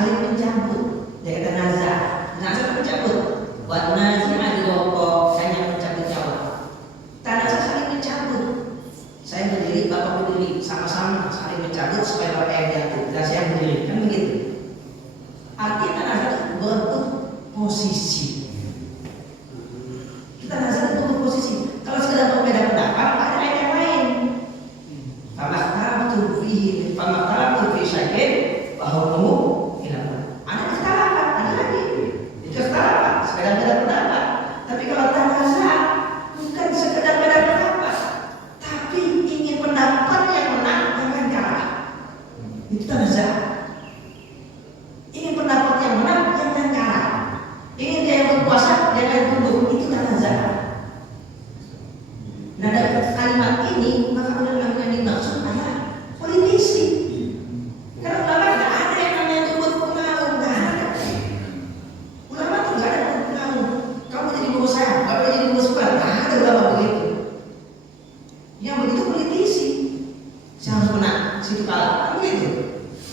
saling mencabut. Dia kata nazar mencabut. Buat nazar di rokok hanya mencabut nyawa. Tanah saling mencabut. Saya berdiri, bapak berdiri, sama-sama saling mencabut supaya bapak yang jatuh dan saya berdiri, kan begitu. Artinya tanah itu berebut posisi. Kita nazar itu berebut posisi. Kalau sekedar berbeda pendapat, ada ayat yang lain. Famaktarabtu fi syai'in bahwa ada kesalahan, ada lagi. Itu kesalahan, sekedar beda pendapat. Tapi kalau tanazah bukan sekedar beda pendapat, tapi ingin pendapat yang menang jangan kalah. Itu tanazah. Ingin pendapat yang menang jangan kalah. Ingin dia yang berkuasa jangan tunduk. Itu tanazah. Nah dari kalimat ini maka ulama yang dimaksud adalah politisi. Karena ulama tidak ada yang namanya tunduk pengaruh, tidak ada. Ulama itu tidak ada tunduk pengaruh. Kamu jadi bos saya, kamu jadi bos saya, tidak ada ulama begitu. Yang begitu politisi. Saya harus menang, situ kalah, kan begitu.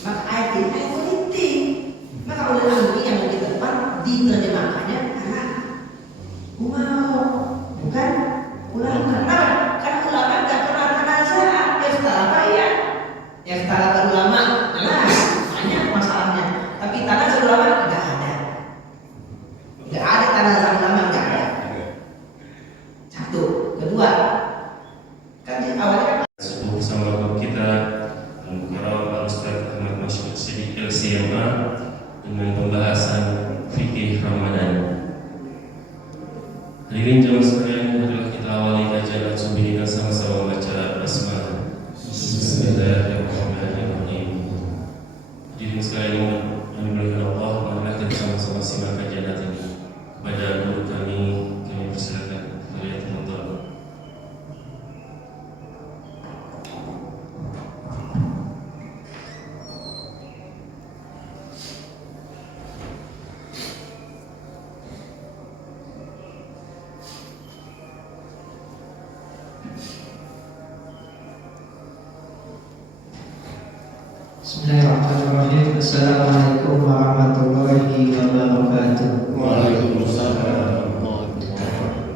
Maka ayat ini ayat politik. Maka ulama yang lebih tepat diterjemahkannya adalah umaro, bukan ulama. Kenapa? Karena ulama tidak pernah tanazah. Ikhtilaf ulama jelas banyak masalahnya. Tapi tanazah ulama tidak ada. Tidak ada tanazah ulama, tidak ada. Satu, kedua, kan di awalnya Sebuah bersama kita Al-Mukarram Al-Ustaz Ahmad Masyid Siddiq LCMA dengan pembahasan fikih Ramadan. Hadirin jamaah sekalian, marilah kita awali kajian Al-Subhi dengan sama-sama baca basmalah. Bismillahirrahmanirrahim. Hadirin sekalian yang dimuliakan Allah, marilah kita sama-sama simak kajian ini. Kepada guru kami persilakan beliau teman-teman. Bismillahirrahmanirrahim. Assalamualaikum warahmatullahi wabarakatuh. Waalaikumsalam.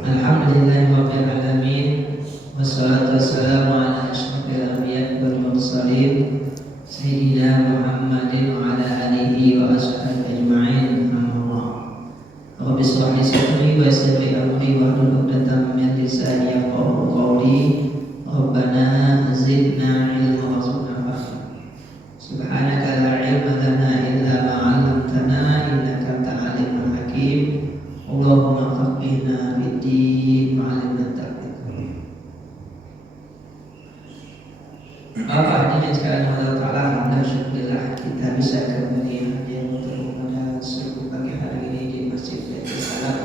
Alhamdulillahirabbil alamin. Wassalatu wassalamu ala asyrofil anbiya'i wal mursalin sayyidina Muhammadin wa ala alihi wa ashabihi ajma'in. Amma Rabbi shrah li sadri wa yassir li amri wahlul 'uqdatam min lisani yafqahu qawli. Rabbana zidna ilma warzuqna fahma. Subhanaka la ilma lana illa ma 'allamtana innaka antal alimul hakim. Allahumma faqihna fid-din wa 'allimna at-ta'wil. Bapak hadirin sekalian Allah Ta'ala, alhamdulillah kita bisa kembali hadir untuk pada subuh pagi hari ini di Masjid Baitul Salam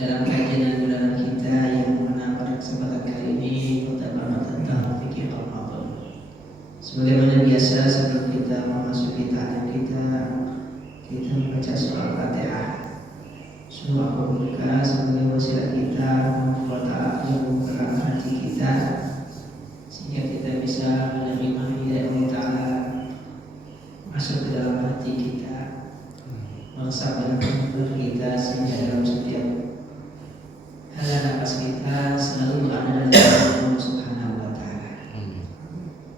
dalam kajian bulanan kita yang mana pada kesempatan kali ini pertama tentang fikih Ramadan. Sebagaimana biasa sebelum kita memasuki ta'lim kita membaca surah Al-Fatihah. Surah Al-Fatihah sebagai wasilah kita membuat membuka hati kita sehingga kita bisa menerima hidayah Allah Ta'ala masuk ke dalam hati kita, meresap dalam hati kita sehingga dalam setiap hal nafas kita selalu berada dalam Allah Subhanahu wa Ta'ala.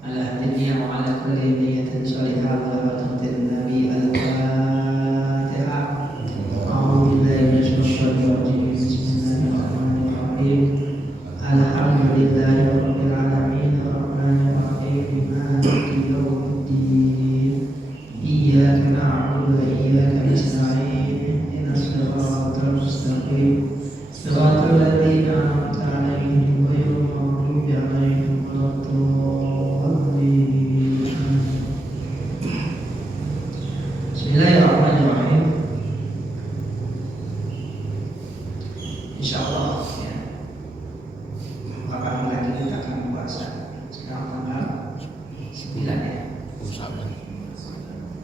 Ala hadiniya wa ala kulli niyatin sholihah wa rahmatin nabi al-Fatihah. A'udzu billahi minasyaitonir rajim. Bismillahirrahmanirrahim. Alhamdulillahi rabbil alamin arrahmanir rahim maliki yaumiddin. Iyyaka na'budu wa iyyaka nasta'in. Ihdinas siratal mustaqim. Siratal ladzina an'amta 'alaihim ghairil maghdubi 'alaihim waladdallin. Bismillahirrahmanirrahim. Insyaallah ya. Beberapa lagi kita akan membaca sekarang tanggal 9 ya.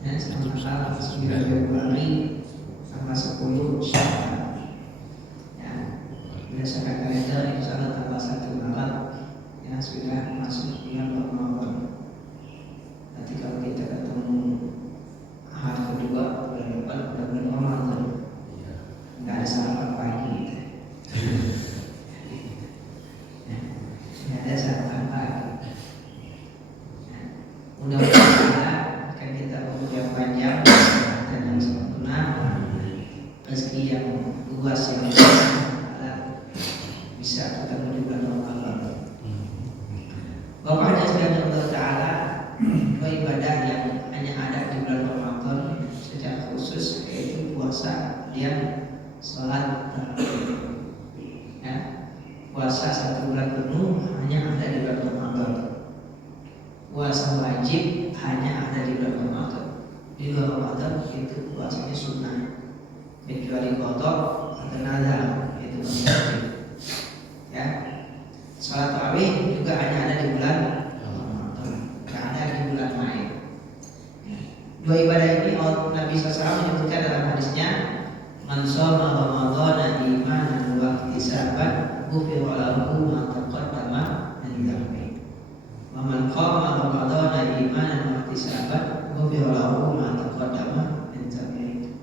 Ya, sekarang tanggal 9 Februari tanggal 10 Syawal. Ya, berdasarkan kalender insyaallah tanggal 1 Maret ya sudah masuk bulan Ramadan. Nanti kalau kita Mudah-mudahan akan kita umur yang panjang dan yang sempurna, rezeki yang luas yang bisa ketemu di bulan Ramadan. Bapak hanya sekalian Allah Ta'ala, ibadah yang hanya ada di bulan Ramadan secara khusus yaitu puasa dan sholat tarawih. Ya, puasa 1 bulan penuh hanya ada di bulan Ramadan. Puasa wajib hanya ada di bulan Ramadan. Di luar Ramadan itu puasanya sunnah, kecuali qada atau nazar itu wajib. Ya, sholat tarawih juga hanya ada di bulan Ramadan, tidak ada di bulan lain. Dua ibadah ini Nabi SAW menyebutkan dalam hadisnya, man shoma Ramadhana imanan wa ihtisaban ghufira lahu ma taqaddama min dhanbi. Wa man qama Ramadhana imanan wa ihtisaban ghufira lahu ma taqaddama min dhanbi.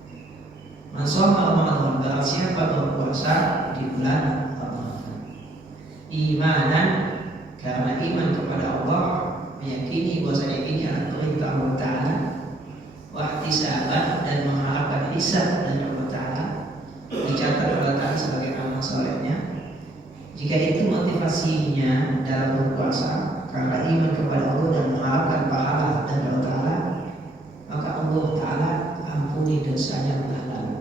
Man shoma Ramadhana, barang siapa berpuasa di bulan Ramadan imanan, karena iman kepada Allah, meyakini bahwasanya ini adalah perintah Allah Ta'ala, wahtisaban, dan mengharapkan hisab dari Allah Ta'ala, dicatat Allah Ta'ala sebagai amal solehnya. Jika itu motivasinya dalam berpuasa karena iman kepada Allah dan mengharapkan pahala dari Allah Ta'ala, maka Allah Ta'ala ampuni dosanya telah lalu.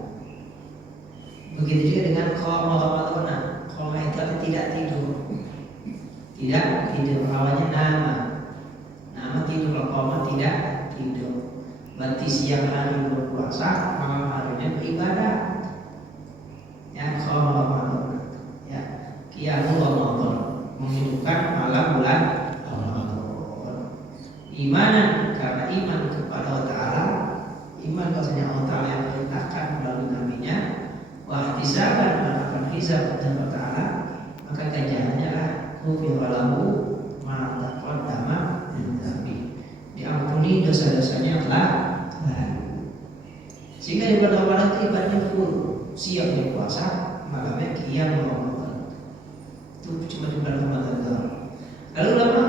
Begitu juga dengan qoma Ramadhana. Qoma itu tidak tidur, tidak tidur, awalnya nama tidur. Qoma tidak tidur, berarti siang hari berpuasa, malam harinya beribadah. Ya, qoma Ramadhana, ya, qiyamul Ramadan, menghidupkan malam bulan Ramadan. Imanan, karena iman kepada Allah Ta'ala, iman bahwasanya Allah Ta'ala yang perintahkan melalui nabinya, wahtisaban, mengharapkan hisab dari Allah Ta'ala, maka ganjarannya lah ghufira lahu ma taqaddama min dhanbi, diampuni dosa-dosanya telah lalu. Sehingga di bulan Ramadan itu ibadahnya full, siang berpuasa, malamnya qiyam Ramadan. Itu cuma di bulan Ramadan doang. Lalu ulama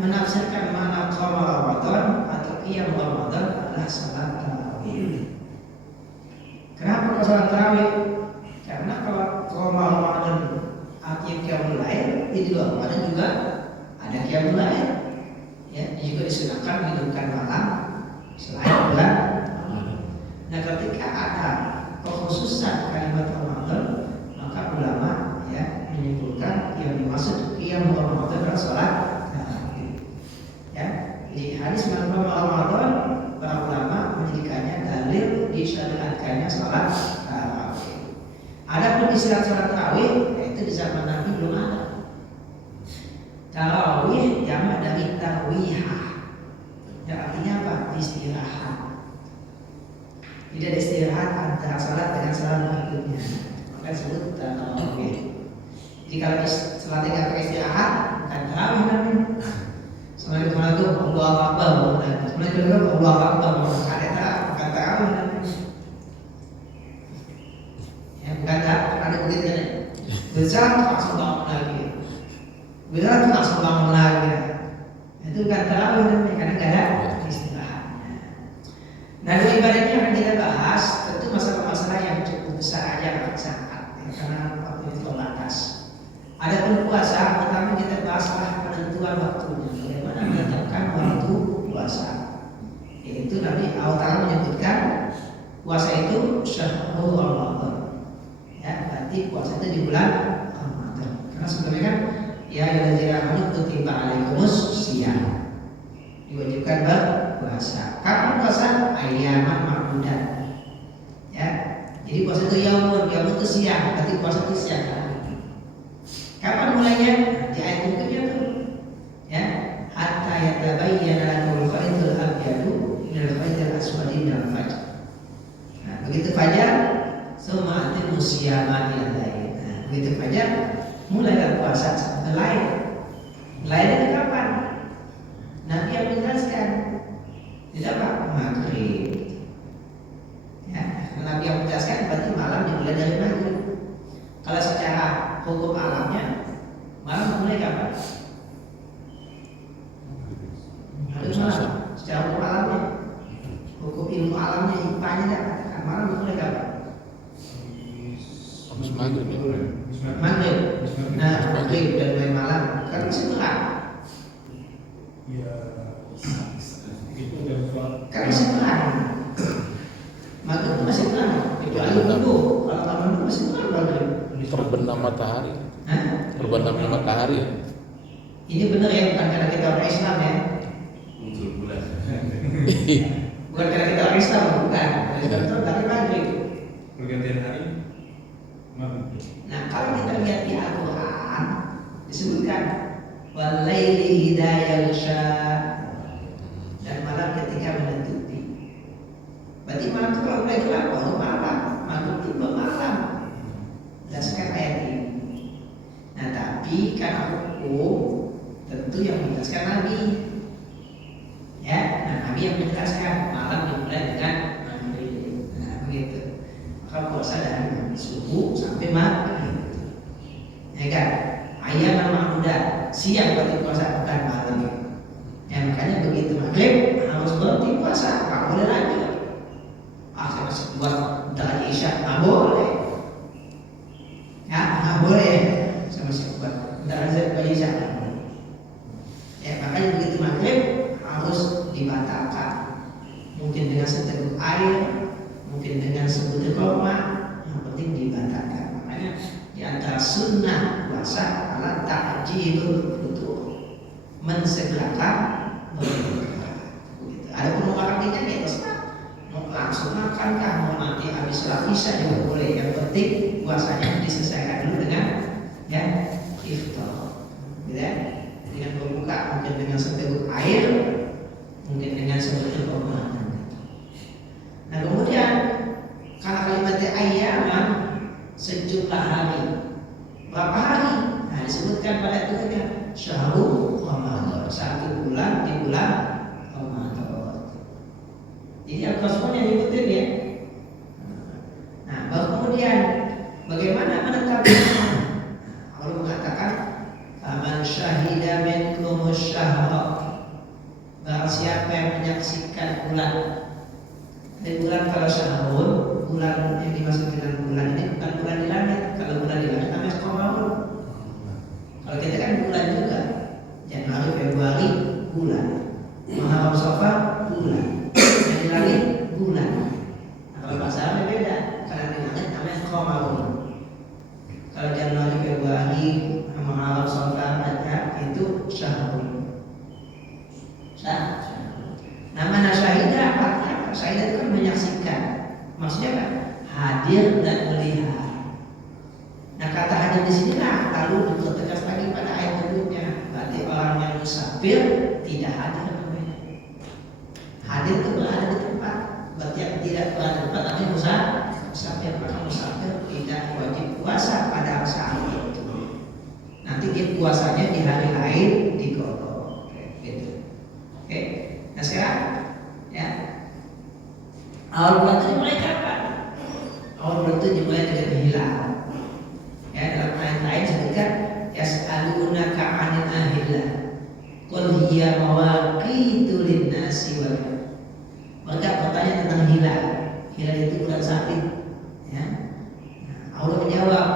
menafsirkan mana qama Ramadan atau qiyam Ramadan adalah salat tarawih. Kenapa salat tarawih? Karena kalau qama Ramadan artinya qiyamul lail, di luar Ramadan juga ada qiyamul lail. Ya, juga disunahkan menghidupkan malam selain bulan Ramadan. Nah, ketika ada kekhususan kalimat Ramadan, maka ulama menyimpulkan yang dimaksud qiyam Ramadan adalah salat tarawih. Ya, di hadis malam Ramadan para ulama menjadikannya dalil disyariatkannya salat tarawih. Adapun istilah salat tarawih itu di zaman Nabi belum ada. Tarawih jamak dari tarwihah, yang artinya apa? Istirahat. Tidak ada istirahat antara salat dengan salat berikutnya, maka disebut tarawih. Jadi kalau salatnya nggak pakai istirahat, bukan tarawih namanya. Selain itu Allahu Akbar, selain itu Allahu Akbar, bukan tarawih namanya. Ya, bukan tarawih, ada begitu kan? Besar langsung bangun lagi, besar langsung bangun lagi. Itu bukan tarawih namanya, karena nggak ada istirahatnya. Nah, dua ibadah ini akan kita bahas, tentu masalah-masalah yang cukup besar aja sangat, karena waktu itu terbatas. Adapun puasa, pertama kita bahaslah penentuan waktunya, bagaimana menetapkan waktu puasa. Yaitu Nabi Allah Ta'ala menyebutkan puasa itu syahrul Ramadan. Ya, berarti puasa itu di bulan Ramadan. Karena sebenarnya kan ya alladzina amanu kutiba alaikumus shiyam, diwajibkan berpuasa. Kapan puasa? Ayyaman ma'dudat. Ya, jadi puasa itu yaum itu siang, berarti puasa itu siang hari. Kapan mulainya? Di ayat berikutnya tuh, ya, hatta yatabayyana lakumul khaytul abyadu minal khaytil aswadi minal fajr. Nah, begitu fajar, summa atimu siyama ila lail. Nah, begitu fajar, mulailah puasa sampai lain. Lain itu kapan? Nabi yang menjelaskan, tidak apa? Maghrib. Ya, Nabi yang menjelaskan berarti malam dimulai dari maghrib. Kalau secara hukum alamnya, malam mulai kapan? Harus malam. tanya dah, malam dimulai kapan? Habis maghrib ya. Maghrib. Nah, maghrib dan mulai malam kan masih terang. Kan masih terang. Maghrib itu masih terang. Kecuali dulu, kalau malam itu masih terang maghrib. Terbenam matahari. Hah? Terbenamnya matahari. Ini benar ya, bukan karena kita orang Islam ya. Muncul bulan. Bukan karena kita orang Islam, bukan. Kita itu dari maghrib. Pergantian hari maghrib. Nah, kalau kita lihat di Al-Quran disebutkan walaili idza yaghsha, dan malam ketika menutupi. Berarti malam itu kalau udah gelap baru malam, maghrib itu malam. Berdasarkan ayat ini. Nah, tapi karena hukum tentu yang menjelaskan Nabi. Ya, nah Nabi yang menjelaskan malam dimulai dengan maghrib. Nah, begitu. Maka puasa dari subuh sampai maghrib. Ya kan? Ayat ma'dudat, siang berarti puasa, bukan malam. Ya, makanya begitu maghrib harus berhenti puasa, nggak boleh lagi. Saya masih buat dari isya, nggak boleh. Ya, nggak boleh. Saya masih buat dari isya, nggak boleh. Ya, makanya begitu maghrib harus dibatalkan. Mungkin dengan seteguk air, mungkin dengan sebutir kurma, yang penting dibatalkan. Makanya di antara sunnah puasa adalah ta'jilul futur, mensegerakan berbuka. Ada pun mau makan kenyang ya terserah, mau langsung makan kah, mau nanti habis sholat isya juga boleh. Yang penting puasanya diselesaikan dulu dengan ya iftar, gitu ya. Dengan berbuka, mungkin dengan seteguk air, mungkin dengan sebutir kurma. Nah, kemudian karena kalimatnya ayyaman, sejumlah hari. Berapa hari? Nah, disebutkan pada ayatnya syahrul Ramadan, 1 bulan di bulan Ramadan. Jadi Al-Qasmun yang diikutin ya. Nah, baru kemudian bagaimana menetapkannya? Allah mengatakan faman syahida minkum syahra, barang siapa yang menyaksikan bulan. Dan bulan kalau syahrul, bulan yang dimaksud dengan bulan ini bukan bulan di langit. Kalau bulan di langit namanya qamarun. Kalau kita kan bulan juga, Januari, Februari bulan, Muharram, Safar bulan, yang di langit bulan. Nah, kalau bahasa Arab beda, karena di langit namanya qamarun. Kalau Januari, Februari, Muharram, Safar itu syahrul. Nama syahidah artinya syahidah itu kan menyaksikan. Maksudnya kan hadir dan melihat. Nah, kata hadir di sinilah lalu dipertegas lagi pada ayat sebelumnya. Berarti orang yang musafir tidak hadir namanya. Hadir itu berada di tempat. Berarti yang tidak berada di tempat namanya musafir. Maka musafir tidak wajib puasa pada saat itu. Nanti dia puasanya di hari lain diqadha. Gitu. Oke. Nah, sekarang ya, awal bulan itu dimulai kapan? Awal bulan itu dimulai dengan hilal. Ya, dalam ayat lain sebutkan yas'alunaka 'anil ahillah qul hiya mawaqitu lin-nasi wal hajj. Mereka bertanya tentang hilal. Hilal itu bulan sabit. Ya. Nah, Allah menjawab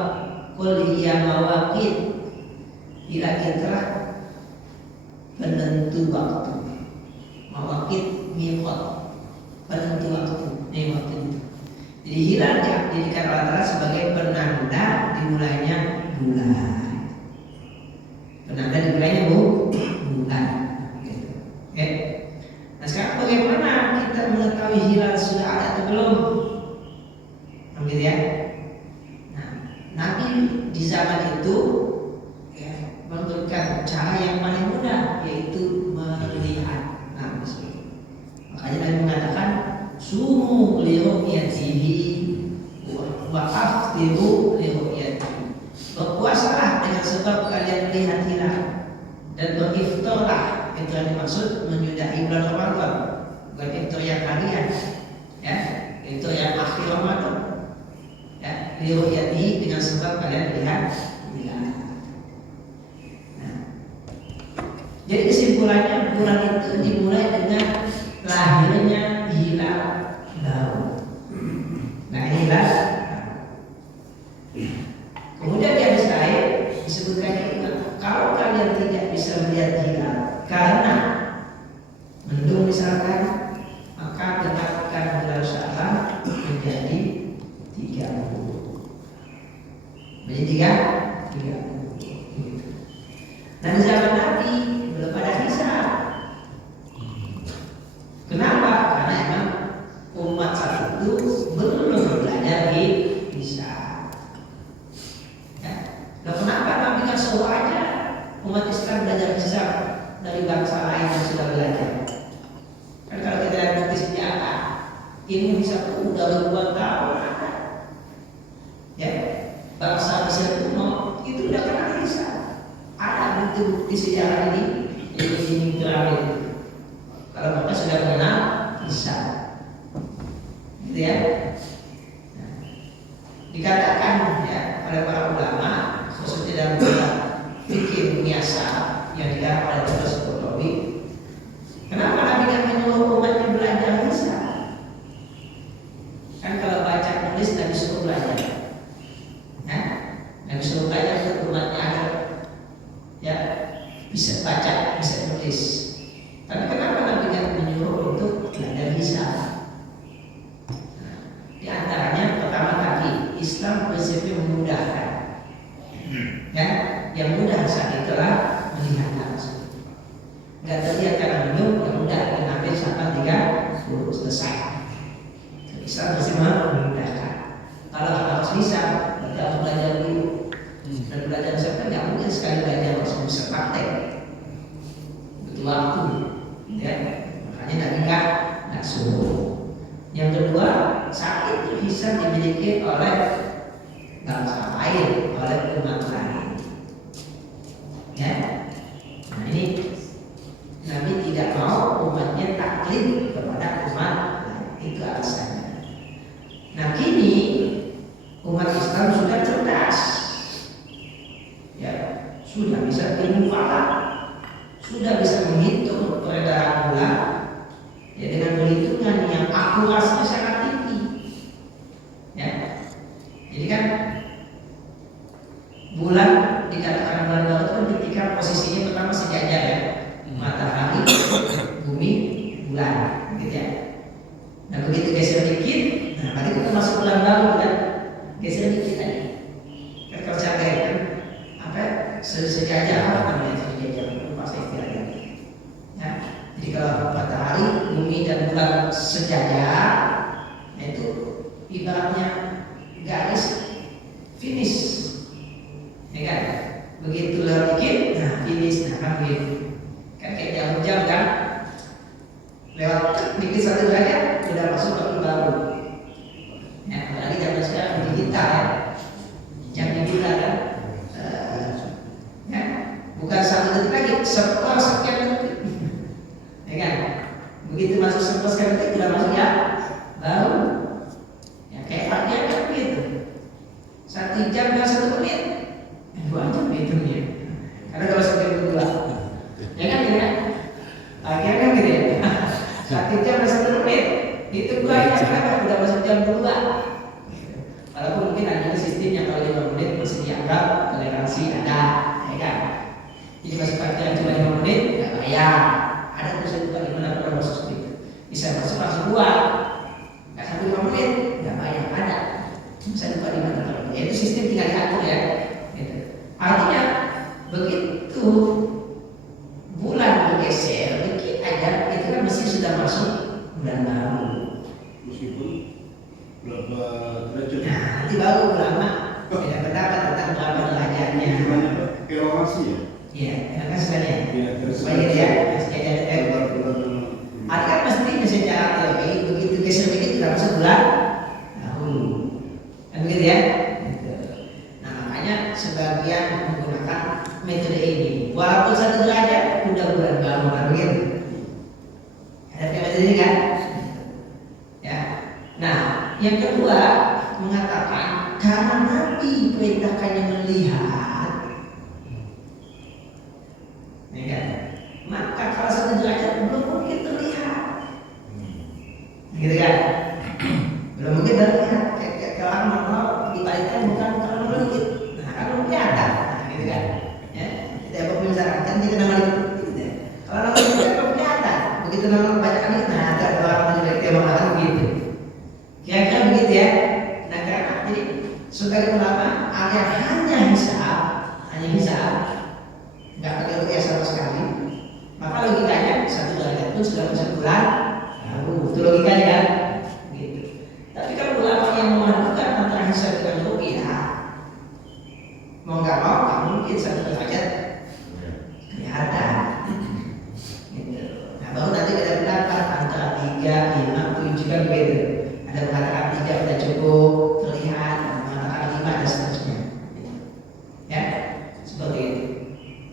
qul hiya mawaqit. Hilal itulah penentu waktu. Mawaqit miqat, penentu waktu. Waktu itu. Jadi hilal dijadikan oleh Allah sebagai penanda dimulainya bulan. Penanda dimulainya bulan. Gitu. Oke. Nah, sekarang bagaimana kita mengetahui hilal sudah ada atau belum? Begitu ya. Nah, Nabi di zaman itu ya, memberikan cara yang paling mudah, yaitu melihat. Nah, makanya Nabi mengatakan sumu li ru'yatihi wa aftiru li ru'yatihi. Berpuasalah dengan sebab kalian melihat hilal, dan beriftarlah, itu yang dimaksud menyudahi bulan Ramadan. Bukan iftar yang harian, ya, iftar yang akhir Ramadan. Ya, li ru'yatihi dengan sebab kalian melihat hilal. Nah, jadi kesimpulannya bulan itu dimulai dengan lahirnya hilal baru. misalkan, maka genapkan bulan Sya'ban menjadi 30. Menjadi 30. Nah di zaman Nabi belum ada hisab. Kenapa? Karena emang umat saat itu belum belajar hisab. Ya. Nah kenapa Nabi nggak suruh aja umat Islam belajar hisab dari bangsa lain yang sudah belajar? Kan kalau kita lihat bukti sejarah, ilmu hisab itu udah ribuan tahun ada. Ya, bangsa Mesir kuno itu udah kenal hisab. Ada bukti sejarah ini piramid. Kalau mereka sudah mengenal hisab, gitu ya. Nah, dikatakan ya oleh para ulama, khususnya dalam kitab fikih Muyassar yang dikarang oleh Dr. Qurtubi, kenapa Nabi tidak menyuruh umatnya belajar hisab? Kan kalau baca tulis Nabi suruh belajar, ya, Nabi suruh belajar untuk umatnya agar ya bisa baca, bisa tulis. Tapi kenapa Nabi tidak menyuruh untuk belajar hisab? Nah, di antaranya pertama tadi Islam prinsipnya memudahkan, ya, yang mudah saat itulah melihat langsung. Nggak terlihat karena minum, yang mudah mengambil sampai 30 selesai. Islam prinsipnya memudahkan. Kalau harus hisab, berarti harus belajar dulu. Dan belajar hisab kan nggak mungkin sekali belajar langsung bisa praktek. Butuh waktu. Ya, makanya Nabi nggak suruh. Yang kedua, saat itu hisab dimiliki oleh bangsa lain, oleh umat lain. Ya, nah ini Nabi tidak mau umatnya taklid kepada umat lain, itu alasannya. Nah kini umat Islam sudah cerdas, ya, sudah bisa ilmu falak, sudah bisa menghitung peredaran bulan, ya, dengan perhitungan yang akurasinya sangat tinggi, ya. Jadi kan bulan dikatakan bulan baru itu ketika posisinya pertama sejajar, ya, matahari, bumi, bulan, gitu ya. Nah begitu geser dikit, nah berarti kita masuk bulan baru kan, geser dikit lagi. Kan kalau saya kan apa sejajar apa namanya sejajar itu pasti istilahnya. Ya, jadi kalau matahari, bumi dan bulan sejajar, nah itu ibaratnya garis finish, ya kan? Begitu lewat dikit, nah finish, nah kan begitu. Kan kayak jam-jam kan, lewat dikit satu derajat sudah masuk waktu baru. Ya, apalagi zaman sekarang digital ya, jam digital kan, ya, bukan satu detik lagi, sekian detik, ya kan? Begitu masuk sekian detik sudah masuk ya baru. Ya kayak pagi kan begitu, 1 jam dan 1 menit, 2 jam hitungnya. Karena kalau sekian berdua, ya kan ya, pagi kan gitu ya. 1 jam dan 1 menit itu banyak karena udah masuk jam 2. Walaupun mungkin ada sistem yang kalau 5 menit masih dianggap toleransi ada, ya kan? Jadi masuk pagi cuma 5 menit nggak bayar. Ada tulisan juga di mana pernah masuk seperti itu. Bisa masuk langsung 2, nggak sampai 5 menit nggak bayar, ada. Bisa lupa di mana kalau ya, itu sistem tinggal diatur ya. Gitu. Artinya begitu bulan bergeser dikit aja itu kan mesti sudah masuk bulan baru. Meskipun berapa derajat? Nah nanti baru ulama tidak pendapat tentang berapa derajatnya. Hitungannya apa? Elongasi ya? Iya, kan sebenarnya. Iya, Sebagai dia artinya kan mesti secara teori begitu geser dikit sudah masuk bulan tahun. Kan begitu ya? Gitu. Nah makanya sebagian menggunakan metode ini. Walaupun 1 derajat udah bulan baru kan begitu. Ada metode ini kan? Ya. Nah, yang kedua mengatakan karena Nabi perintahkannya melihat, ya kan? Maka kalau 1 derajat belum mungkin terlihat, gitu kan? Belum mungkin terlihat. Kalau mau dibalikan bukan kalau melukit, nah kan belum kelihatan, nah, gitu kan? Ya, kita misalkan kan kita nama itu, gitu. Kalau nama itu kan belum kelihatan, begitu nama bacaan begitu ya. Nah karena jadi sebagai ulama ada hanya hisab, nggak pakai ru'yah sama sekali. Maka logikanya 1 derajat pun sudah masuk bulan baru. Itu logikanya kan. Gitu. Tapi kalau ulama yang memadukan antara hisab dengan ru'yah, mau nggak mau nggak mungkin 1 derajat kelihatan. Gitu. Nah baru nanti ada pendapat antara 3, 5, 7 kan begitu. Ada mengatakan 3 sudah cukup terlihat, ada mengatakan 5 dan seterusnya. Gitu. Ya, seperti itu.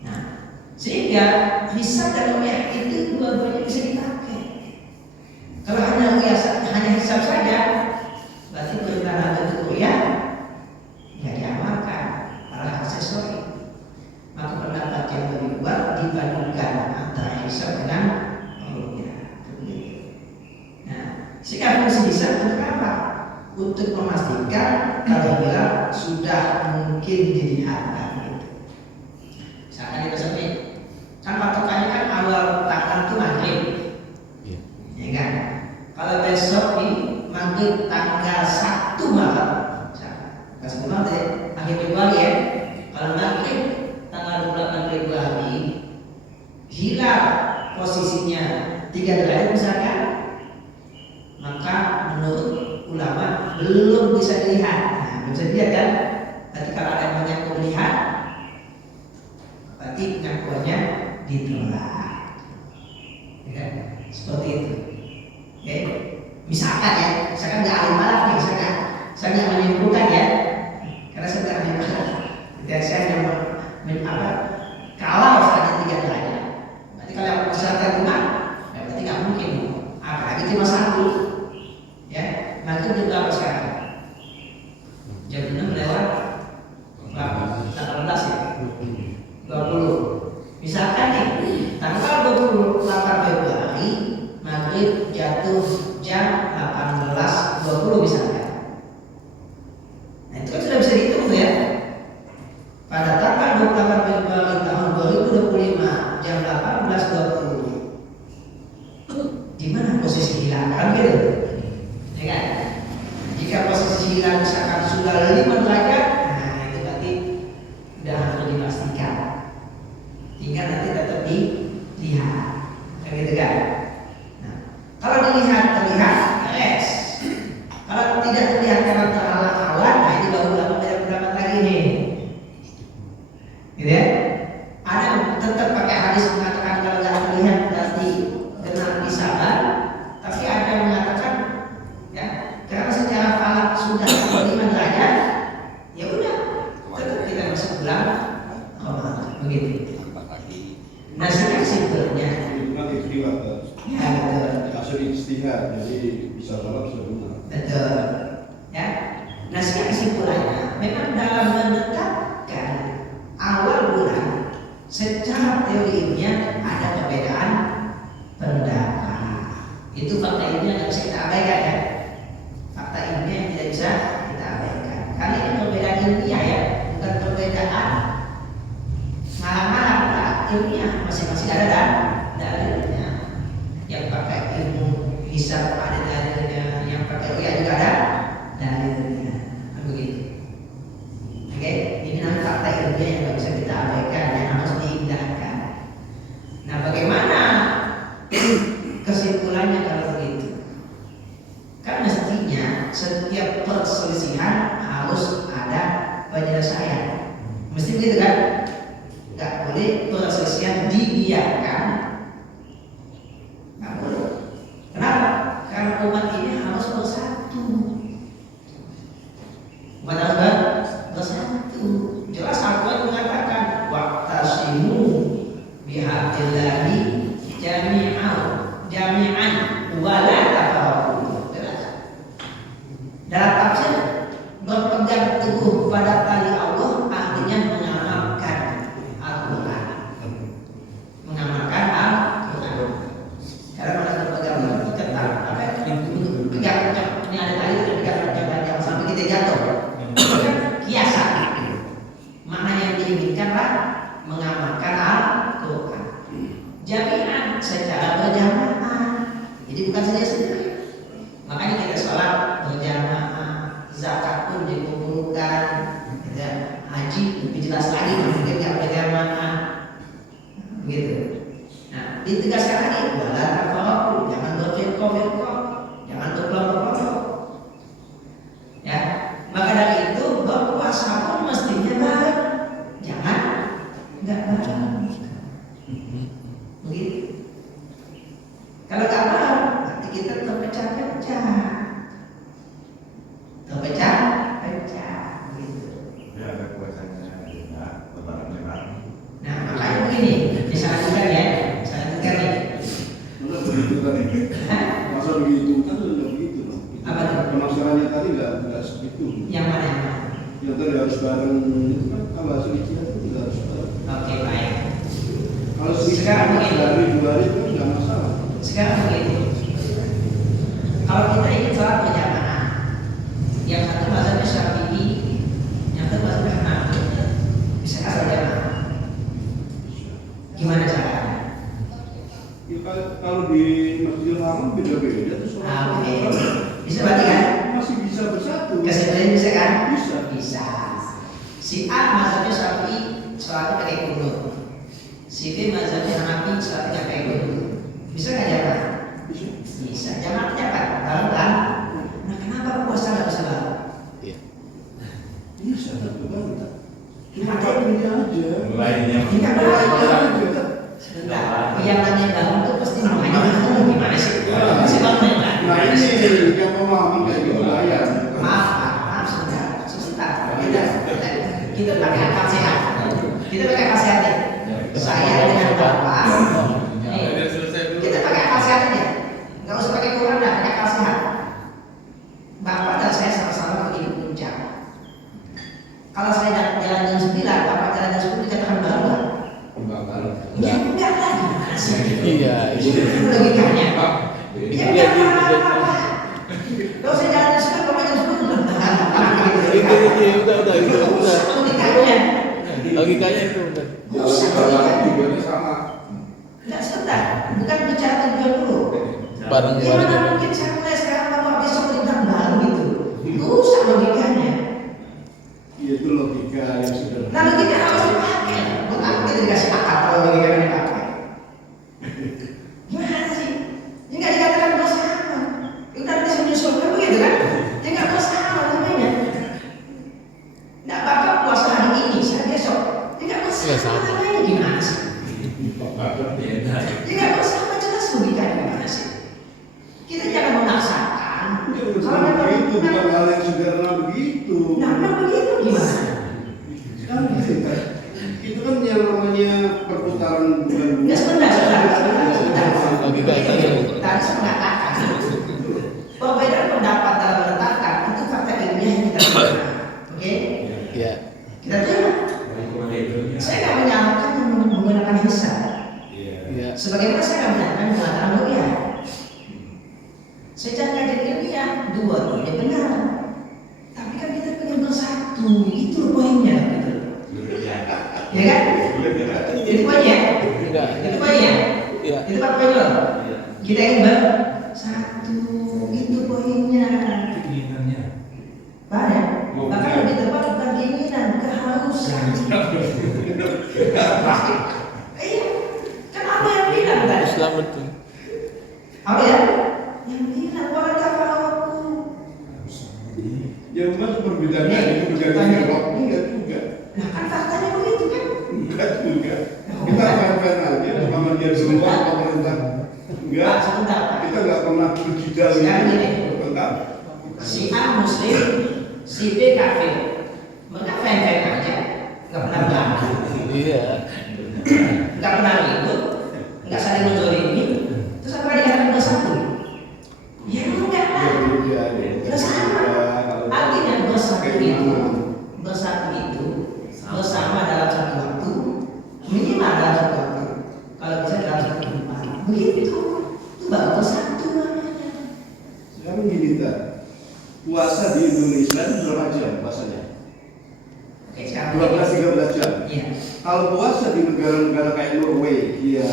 Nah, sehingga hisab dan ru'yah itu dua-duanya bisa dipakai. Kalau hanya hisab saja, berarti perintah bentuk ru'yah nggak diamalkan, malah aksesori. Maka pendapat yang lebih kuat dipadukan antara hisab dengan ru'yah. Nah, sikap fungsi hisab untuk apa? Untuk memastikan kalau hilal sudah mungkin dilihat. Misalkan di besok ini, kan patokannya kan awal tanggal itu maghrib, ya kan? Kalau besok nih maghrib tanggal 1 malam, tanggal 1 malam deh, akhir Februari ya. Kalau maghrib tanggal 28 Februari, hilal posisinya 3 derajat misalkan, maka menurut ulama belum bisa dilihat. Nah, belum bisa dilihat kan? Berarti kalau ada yang mengaku melihat, berarti pengakuannya ditolak. Ya, seperti itu. Oke. Misalkan nggak ahli malaf nih, saya nggak menyimpulkan ya, karena saya nggak ahli malaf. Dan saya hanya kalau ada 3 derajat, berarti kalau yang masyarakat rumah, ya berarti nggak mungkin. Apalagi cuma 1. Ya, maghrib jam berapa sekarang? Jam 6 lewat 18 ya. 20. Misalkan nih, tanggal 28 Februari maghrib jatuh jam 18.20 misalkan. Nah itu kan sudah bisa dihitung ya. Pada tanggal 28 Februari tahun 2025 jam 18.20, di mana posisi hilal? Kan gitu, ya kan? Jika posisi hilal misalkan sudah 5 derajat, nah itu berarti sudah harus dipastikan. Tinggal nanti tetap dilihat, kan gitu kan? Nah, kalau dilihat terlihat, beres. Kalau tidak terlihat karena terhalang awan, nah ini baru beda pendapat lagi nih. Gitu ya? Ada yang tetap pakai hadis mengatakan kalau nggak terlihat berarti kena hisaban, tapi ada yang mengatakan ya karena secara falak sudah 5 derajat, ya udah tetap kita masuk bulan Ramadan begitu. Nah sekarang simpelnya Itu diwakil. ya betul. Hasil ijtihad, jadi bisa salah bisa benar. Betul. Ya. Nah sekarang kesimpulannya, memang dalam menetapkan awal bulan secara teori ilmiah ada perbedaan pendapat. Itu fakta ilmiah yang bisa kita abaikan ya. Fakta ilmiah yang tidak bisa kita abaikan. Karena ini perbedaan ilmiah ya, bukan perbedaan malam-malam. Ilmiah masing-masing ada dalilnya. Yang pakai ilmu hisab ada dalilnya, yang pakai ru'yah juga ada dalilnya. Begitu. Oke, ini namanya fakta ilmiah yang nggak bisa kita abaikan, yang harus diindahkan. Nah, bagaimana kesimpulannya kalau begitu? Kan mestinya setiap perselisihan harus ada penyelesaian. Mesti begitu kan? Nggak boleh perselisihan dibiarkan. Nggak boleh. Kenapa? Karena umat ini harus bersatu. Umat harus bersatu. Jelas Al-Quran mengatakan wa'tasimu bihablillahi jami'an wa la tafarraqu. Dalam tafsir berpegang teguh pada tali Allah artinya mengamalkan Al-Quran. Mengamalkan Al-Quran. Karena mana berpegang itu ketat, apa? Pegang kencang. Ini ada tali pegang kencang jangan sampai kita jatuh. Kan kiasan. Mana yang diinginkanlah mengamalkan Al-Quran. Jami'an secara berjamaah. Jadi bukan saja sendiri. Makanya kita sholat berjamaah. bengkok, jangan berkelompok-kelompok. Ya, maka dari itu berpuasa pun mestinya bareng, jangan nggak bareng. Begitu. Kalau nggak bareng, nanti kita terpecah-pecah, gitu. Ya ada puasanya, ya lebarannya bareng. Nah, makanya begini, disarankan ya, disarankan nih. Mana begitu tadi? Masa begitu kan udah begitu loh. Apa tuh? Pemasarannya tadi nggak segitu. Yang mana? Yang tadi harus bareng itu kan kalau sedikit itu nggak harus bareng. Oke, baik. Kalau sedikit Sekarang begini. dari 2 hari itu nggak masalah. Sekarang begini, kalau kita ingin sholat berjamaah, yang satu mazhabnya Syafi'i, yang satu mazhabnya Hanafi, bisa asal jamaah. Gimana caranya? Ya, kalau di Masjidil Haram beda-beda tuh sholat. Oke, bisa berarti kan? Masih bisa bersatu. Kesimpulannya bisa kan? Bisa. Bisa. Si A mazhabnya Syafi'i, sholatnya pakai kunut. Si B mazhabnya Hanafi, sholatnya pakai kunut. Bisa nggak jamaah? Bisa. Bisa. Jamaahnya apa? Bareng kan? Nah, kenapa puasa nggak bisa bareng? Bisa tapi baru tak. Cuma Ada. ini aja. Mulainya. Tidak Mulai bareng. aja. Sebentar, yang namanya bangun itu pasti namanya bangun. Gimana sih? Masih bangun ya, Pak? Nah ini yang pemahaman kayak gitu ya. Maaf, sebentar. Kita pakai akal sehat. Kita pakai akal sehat ya. Saya dengan Bapak. Nih, kita pakai akal sehat aja. Nggak usah pakai Quran, dah pakai akal sehat. Bapak dan saya sama-sama pergi di puncak. Kalau saya jalan jam 9, Bapak jalan jam 10, dikatakan baru nggak? Ya enggak lah, gimana sih? Iya, Itu itu logikanya. itu Ya dia enggak gitu. apa-apa. Kalau saya jalan jam 9, Bapak jam 10 belum tahan. Udah. Logikanya. Logikanya itu udah. Tujuannya sama. Enggak, sebentar. Bukan bicara tujuan dulu. Bareng-bareng. Gimana mungkin saya mulai sekarang Bapak besok dibilang baru gitu? Rusak logikanya. Itu logika yang sederhana. Nah, logika harus dipakai. Buat apa kita dikasih akal kalau logika yang dipakai? Gimana sih? Ya nggak dikatakan bersama. Udah bisa menyusulkan begitu kan? Ya nggak bersama namanya. Nggak bakal puasa hari ini, saya besok. Ya nggak Ya, bersama sama. namanya gimana sih? Ya nggak bersama jelas logikanya gimana sih? Kita jangan memaksakan. Kalau memang Begitu bukan hal yang sederhana begitu. nah begitu gimana? Kan gitu kan. Itu kan yang namanya perputaran bulan Ya sebentar. Logika itu. Tadi saya mengatakan perbedaan pendapat dalam menetapkan itu fakta ilmiah yang kita terima. Oke? Iya. Kita terima. Saya nggak menyalahkan menggunakan hisab. Iya. Sebagaimana saya nggak menyalahkan mengatakan ru'yah. Secara kajian ilmiah dua-duanya benar. Tapi kan kita pengen bersatu, itu poinnya gitu. Ya kan? Itu poinnya. Enggak. Itu poinnya. Iya. Itu apa poinnya? Kita ingin bersatu, itu poinnya. Banyak. Bahkan lebih tepat bukan keinginan, keharusan. Iya. Kan apa yang bilang tadi? Islam betul. Apa ya? Yang bilang wala tafarraqu. Ya mas perbedaannya itu berganti waktu enggak juga. Nah kan faktanya begitu kan? Enggak juga. Kita fair-fair aja Muhammadiyah semua pemerintah. Enggak. Sebentar. Kita enggak pernah berjidal Sekarang gini. tentang Si A muslim, si B kafir. Mereka fair-fair aja. Nggak pernah berantem, Iya. nggak pernah ribut, nggak saling menzolimi. Terus apa dikatakan bersatu? Ya enggak lah. Bersama. Artinya bersatu itu bersama dalam satu waktu, minimal dalam satu waktu. Kalau bisa dalam satu tempat, begitu. Itu baru bersatu namanya. sekarang gini tak. Puasa di Indonesia itu berapa jam puasanya? Oke, sekarang 12-13 jam. Iya. Kalau puasa di negara-negara kayak Norwegia,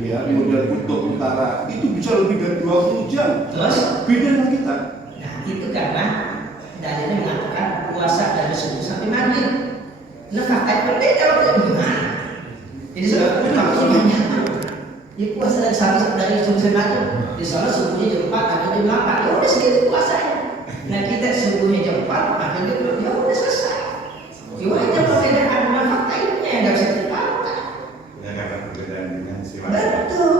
ya, model kutub utara, itu bisa lebih dari 20 jam. Terus? Beda dengan kita. Nah, itu karena dalilnya mengatakan puasa dari subuh sampai maghrib. Nah, fakta berbeda waktu gimana? Jadi sebab itu maksudnya Dia puasa dari subuh sengaja. Di sana subuhnya jam 4, atau jam 8. Ya udah segitu puasanya. Nah kita subuhnya jam 4, akhirnya ya udah selesai. Ya wajar perbedaan fakta ini nggak bisa dibantah. Ya karena perbedaan dengan sifat. Betul.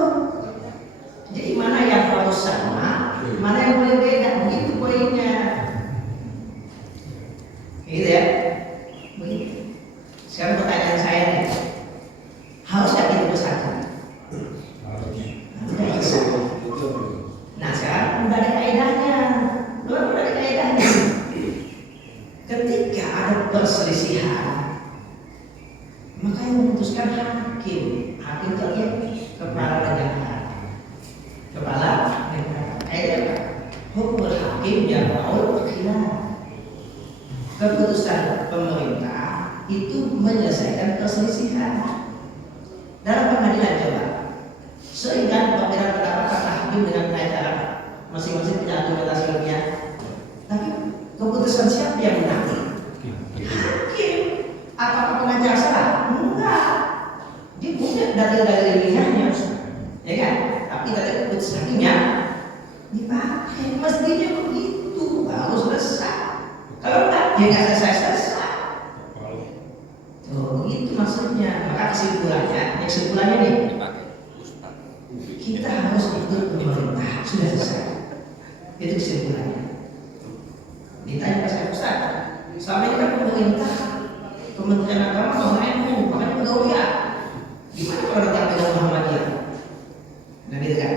Jadi mana yang harus sama, mana yang boleh beda, begitu poinnya. Gitu ya. Begitu. Sekarang pertanyaan saya nih, harus nggak kita bersatu? Nah sekarang udah ada kaidahnya, udah ada kaidahnya. Ketika ada perselisihan, maka yang memutuskan hakim terakhir kepala negara. Kepala negara. Kaidahnya hukum hakim yang mau berkhilaf. Keputusan pemerintah itu menyelesaikan perselisihan dalam pengadilan coba. Sehingga perbedaan pendapat antara hakim dengan pengacara masing-masing punya argumentasi ilmiah. Tapi keputusan siapa yang menang? Hakim. Apakah pengacara salah? Enggak. Dia punya dalil-dalil ilmiahnya, ya kan? Tapi dalil keputusan hakimnya dipakai. Mestinya begitu, harus selesai. Kalau enggak, dia nggak selesai. Tuh, itu maksudnya. Maka kesimpulannya nih, kita harus ikut pemerintah. Sudah selesai. Itu kesimpulannya. Ditanya ke saya, Ustaz, selama ini kan pemerintah, Kementerian Agama mau NU, makanya pegawai ya. Gimana kalau kita pegang Muhammadiyah? Nah gitu kan?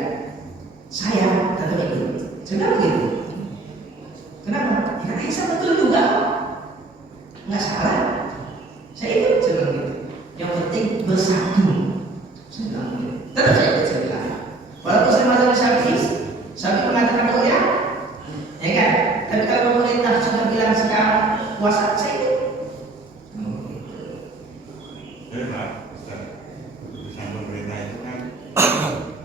Saya tetap ikut. Kenapa gitu? Kenapa? Ya karena Isa betul juga. Nggak salah. Saya ikut, saya bilang gitu. Yang penting bersatu. Saya bilang gitu. Tetap saya ikut, saya bilang. Walaupun saya mazhab Syafi'i mengatakan ya, ya kan? Tapi kalau pemerintah sudah bilang sekarang puasa, saya ikut. Pak, keputusan pemerintah itu kan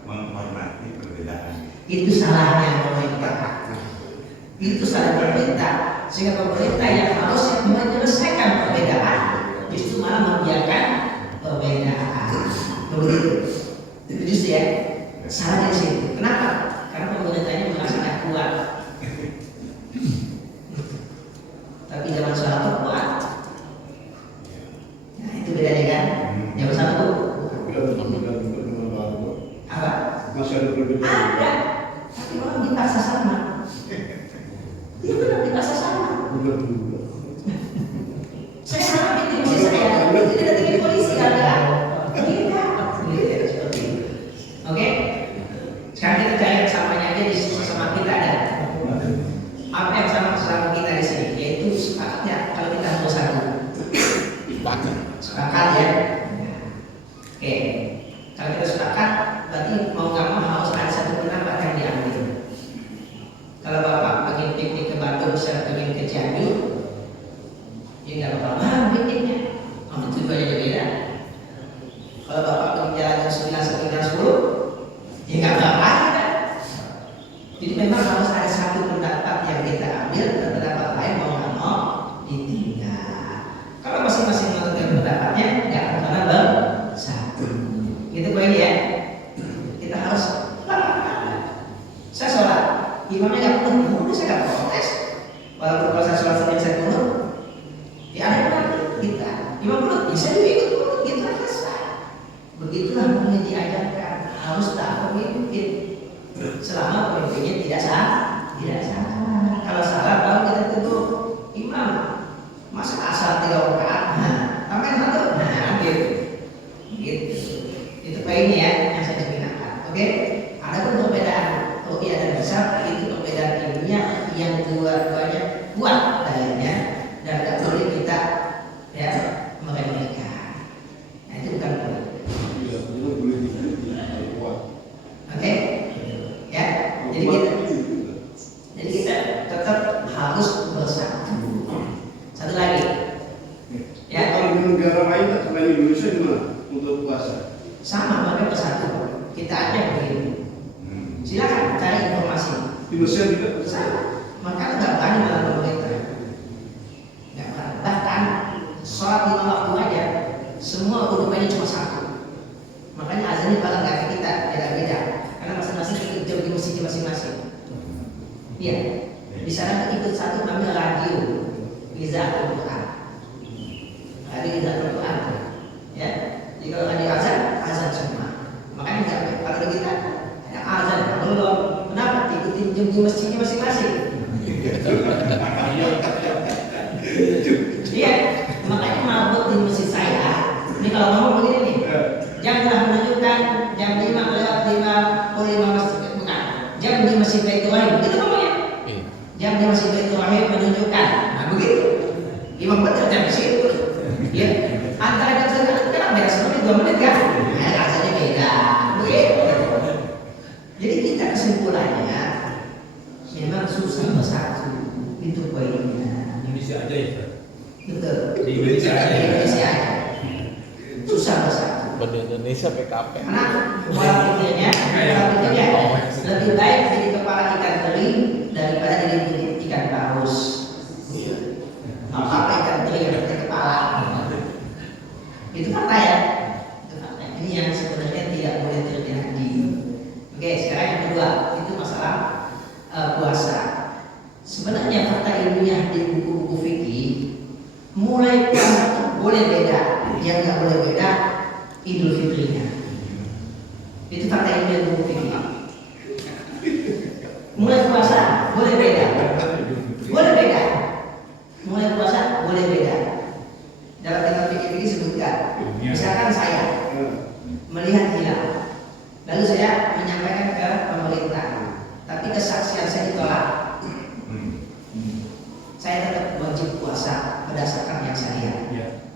menghormati perbedaan. Itu salahnya pemerintah. Itu salah pemerintah. Sehingga pemerintah yang harusnya menyelesaikan perbedaan justru malah membiarkan perbedaan. Begitu. Itu justru ya. Salah di situ. Kenapa? Karena pemerintahnya merasa nggak kuat. Tapi zaman Soeharto kuat. Nah itu bedanya kan. Zaman Soeharto apa? Masih ada perbedaan. Ada. Tapi orang dipaksa sama. Dia benar dipaksa sama. Saya sama bikin polisi saya. Itu tidak bikin polisi kan? Oke. Sekarang kita cari samanya aja di sama kita ada. Apa yang sama kita di sini? Yaitu sepakatnya kalau kita harus satu. Sepakat ya. Oke. Kalau kita sepakat, berarti mau nggak mau harus ada satu pendapat yang diambil. Kalau bapak pengen piknik ke Bandung, saya pengen ke Cianjur, ya nggak apa-apa pikniknya. Oh, tujuannya beda. Kalau bapak pengen jalan jam 9, 10, ya nggak apa-apa. Jadi memang harus ada satu pendapat yang kita ambil dan pendapat lain mau nggak mau ditinggal. Kalau masing-masing menentukan pendapatnya, nggak akan pernah bersatu. Itu poinnya ya. Kita harus saya sholat, imamnya nggak kunut, saya nggak protes. Walaupun kalau saya sholat sendiri saya kunut, ya ada yang kunut kita. Imam kunut, bisa juga ikut kunut, gitu aja saya. Begitulah yang diajarkan, harus tak pemimpin. Selama pemimpinnya tidak salah. Kalau salah, baru kita tegur imam. Masa asal 3 rakaat, tambahin 1, gitu. Itu poinnya ya yang saya ceritakan. Oke? Ada pun perbedaan Ruqyah dan Hisab itu perbedaan ilmiah yang dua-duanya kuat dalilnya dan tidak boleh kita ya meremehkan. Nah itu bukan poin. Iya, itu boleh dikritik, kuat. Oke? Ya. Jadi kita tetap harus bersatu. Satu lagi. Ya. Kalau di negara lain, selain Indonesia gimana untuk puasa? Sama, mereka bersatu. Kita aja begitu. Silakan cari informasi. Indonesia tidak Sama. Maka nggak berani dalam pemerintah. Nggak berani. Bahkan sholat 5 waktu aja, semua hukumannya cuma 1. Makanya azannya balik ke kita. Iya. Di sana ikut satu namanya radio Izzah Quran. Radio Izzah Quran. Ya. Jadi kalau radio azan semua. Makanya kalau kita ada azan belum. Kenapa? Ikutin jam di masjidnya masing-masing. Iya. Makanya mabuk di masjid saya. Ini kalau ngomong begini nih. Janganlah menunjukkan jam 5 lewat 55 masjid bukan. Jam di masjid Baitul Rahim. Begitu ngomongnya. Jam di masjid Baitul Rahim menunjukkan. Nah begitu. Imam benar jam di situ. Ya. Antara jam sekarang kan beda seperti 2 menit kan. Nah, rasanya beda. Begitu. Jadi kita kesimpulannya memang susah bersatu. Itu poinnya. Indonesia aja ya. Betul. Di Indonesia aja. Di Indonesia aja. Susah bersatu. Pada Indonesia PKP. Karena pola pikirnya lebih baik jadi kepala ikan teri daripada jadi ikan paus. Apa ikan teri yang pakai kepala? Itu fakta ya. Itu fakta. Ini yang sebenarnya tidak boleh terjadi. Oke, sekarang yang kedua itu masalah puasa. Sebenarnya fakta ilmiah di buku-buku fikih mulai puasa boleh beda, yang nggak boleh beda Idul Fitrinya. Itu fakta ilmiah buku fikih. Mulai puasa boleh beda, boleh beda. Mulai puasa boleh beda. Dalam kitab fikih disebutkan, misalkan saya melihat hilal, lalu saya menyampaikan ke pemerintah, tapi kesaksian saya ditolak. Saya tetap wajib puasa berdasarkan yang saya lihat.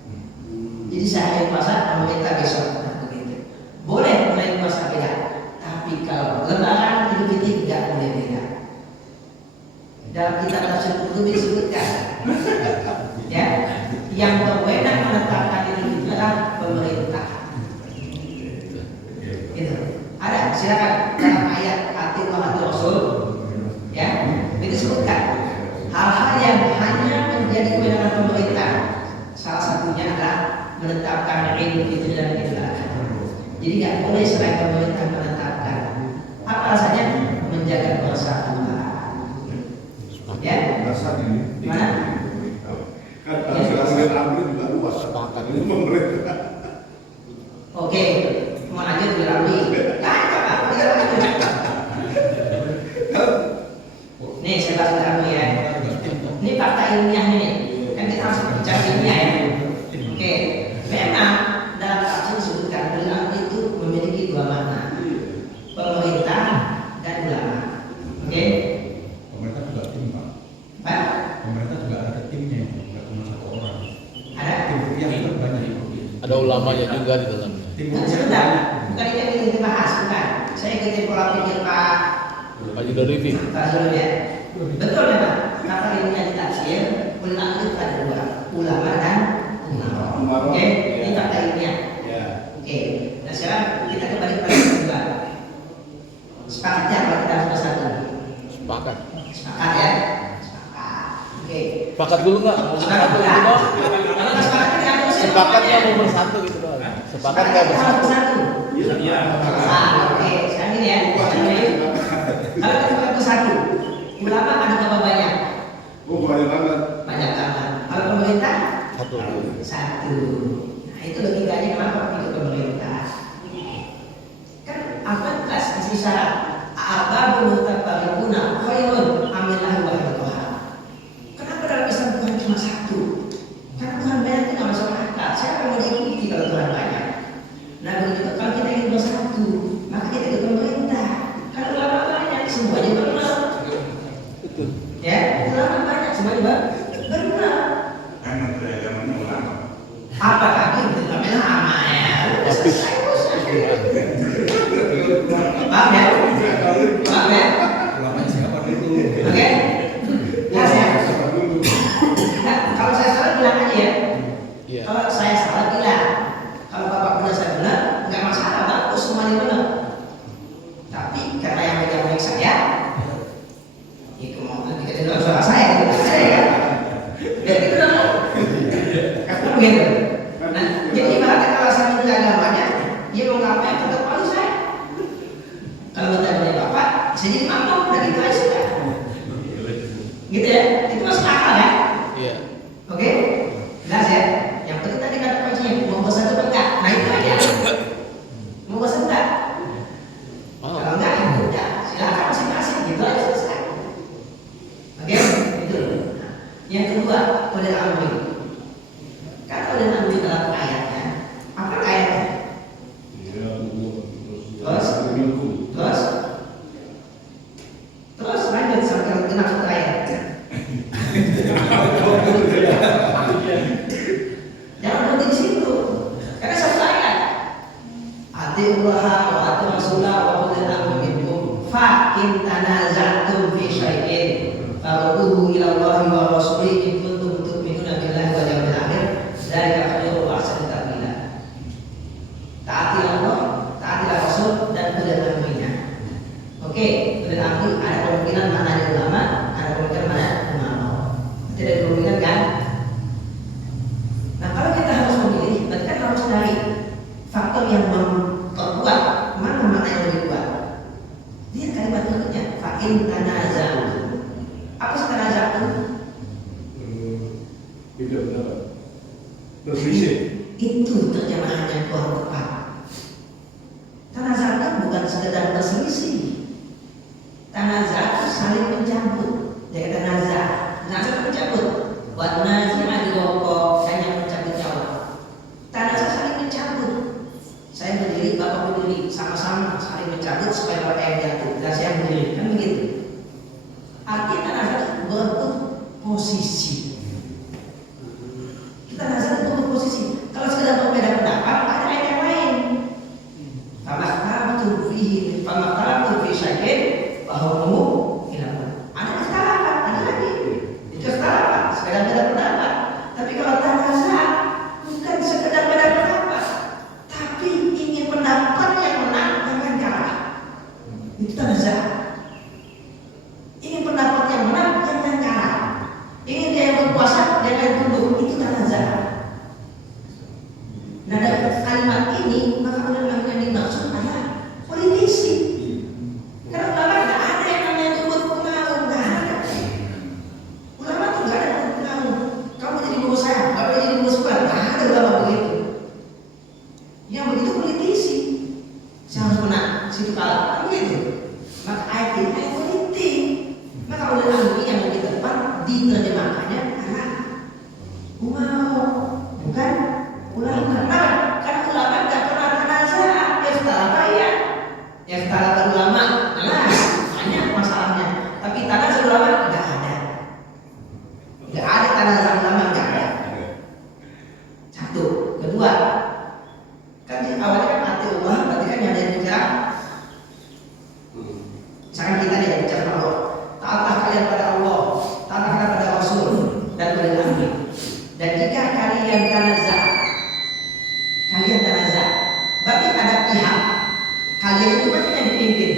Jadi saya puasa, pemerintah besok. Nah, begitu. Boleh mulai puasa beda, tapi kalau lebaran Idul Fitri tidak boleh beda. Dalam kitab Tafsir Qurtubi disebutkan, ya, yang berwenang menetapkan Idul Fitri adalah pemerintah. Gitu. Ada, silakan dalam ayat Ati wa Ati Rasul, ya, itu disebutkan hal-hal yang hanya menjadi kewenangan pemerintah. Salah satunya adalah menetapkan Idul Fitri dan Idul Adha. Jadi nggak boleh selain pemerintah menetapkan. Apa alasannya? Menjaga persatuan. Ya? Mana? Kan hasil ambil juga luas. Ini pemerintah. Oke, mau lanjut ke Ramli. Nih saya bahas Ramli ya. Ini fakta ilmiah nih. Kan kita harus bicara ilmiah ya. Oke, memang dalam tafsir disebutkan ulama itu memiliki dua makna, pemerintah dan ulama. Oke? Pemerintah juga tim Pak. Pak, Pemerintah juga ada timnya, nggak cuma satu orang. ada? Tim rupiah itu banyak. Ada ulamanya juga di dalamnya. Tim Nah, sebentar, bukan itu yang ingin kita bahas, bukan. Saya ikutin pola pikir Pak Rifin. Fazlul ya. Betul memang. Kata ilmiah di tafsir, ulama itu ada dua, ulama dan umara. Oke, ini fakta ilmiah. Oke, nah sekarang kita kembali pada yang kedua. Sepakatnya kalau kita harus bersatu. Sepakat. Sepakat ya. Sepakat. Oke. Sepakat dulu nggak? Mau bersatu gitu dong. Kalau nggak sepakat kan terus ya. Sepakatnya mau bersatu gitu dong. Sepakat nggak harus bersatu. bersatu. Iya. Oke, sekarang ini ya. Kalau kita bersatu, ulama ada berapa banyak? Oh, banyak banget. Banyak banget. Kalau pemerintah Satu. satu. Nah itu logikanya kenapa ikut pemerintah? Kan apa kelas kasih syarat? Apa mutafarriquna khairun amillah wahdaha. Kenapa dalam Islam Tuhan cuma satu? Karena Tuhan banyak itu nggak masuk akal. Siapa yang mau diikuti kalau Tuhan banyak? Nah begitu kalau kita ingin bersatu, maka kita ikut pemerintah. Kalau ulama banyak, semuanya benar. Betul. Ya, ulama banyak, semuanya benar. Kan menteri agamanya ulama. Apa lagi? Itu namanya lama ya. Habis. oleh amri. Kata oleh amri dalam ayatnya. Apa ayatnya? Terus lanjut sampai ke nafsu ayatnya. Jangan berhenti di situ. Karena satu ayat. Atiullah wa atiur rasulah wa ulil amri minkum fa in tanaza'tum fi syai'in farudduhu ila Allahi wa rasulihi in kuntum tu'minuna billahi wal yawmil akhir dzalika khairun wa ahsanu ta'wila. Taati Allah, taatilah Rasul dan ulil amrinya. Oke, ulil amri ada kemungkinan mana ada ulama, ada kemungkinan mana ulama. Tidak ada kemungkinan kan? Nah, kalau kita harus memilih, berarti kan harus cari faktor yang memperkuat mana yang lebih kuat. Lihat kalimat berikutnya, fa'in tanaza'u. Apa sih tanaza'u? Tidak benar. Terselisih. Itu terjemahan yang kurang tepat. Tanaza'u bukan sekedar berselisih. Tanaza'u saling mencabut. Jadi tanaza'u mencabut. Buat nazimah di rokok dan yang mencabut nyawa. Tanaza'u saling mencabut. Saya berdiri, bapak berdiri, sama-sama saling mencabut supaya bapak yang jatuh dan saya berdiri, kan begitu. Artinya tanaza'u itu berebut posisi. Kita tanaza'u itu berebut posisi. Kalau sekedar berbeda pendapat, ada ayat yang lain. Famaktartu fi syai'in fahukumu ila Allah. Ada kesalahan, ada lagi. Kesalahan, sekedar beda pendapat. Tapi kalau tanaza'u bukan sekedar beda pendapat, tapi ingin pendapat yang menang jangan kalah. Itu tanaza'u. Ingin pendapat yang menang jangan kalah. Ingin dia yang berkuasa jangan tunduk. Itu tanaza'u. Nah, dari kalimat ini maka ulama yang dimaksud adalah politisi. Karena ulama tidak ada yang namanya tunduk pengaruh, tidak ada. Ulama itu tidak ada tunduk pengaruh. Kamu jadi bos saya, kamu jadi bos gue, tidak ada ulama begitu. Yang begitu politisi. Saya harus menang, situ kalah, kan begitu. Maka ayat ini ayat politik. Maka ulama yang lebih tepat diterjemahkannya adalah umaro, bukan ulama. Kenapa? Karena ulama tidak pernah tanaza'u. Ya setelah apa ya? Ya setelah ulama. Nah, banyak masalahnya. Tapi tanaza'u ulama tidak ada. Tidak ada tanaza'u ulama, tidak ada. Satu. Kedua, kan di awalnya kan atiullah, berarti kan yang ada yang bicara. Misalkan kita nih yang bicara Allah. Taatlah kalian pada Allah, taatlah kalian pada Rasul dan ulil amri. Dan jika kalian tanaza'u, berarti ada pihak kalian itu berarti yang dipimpin,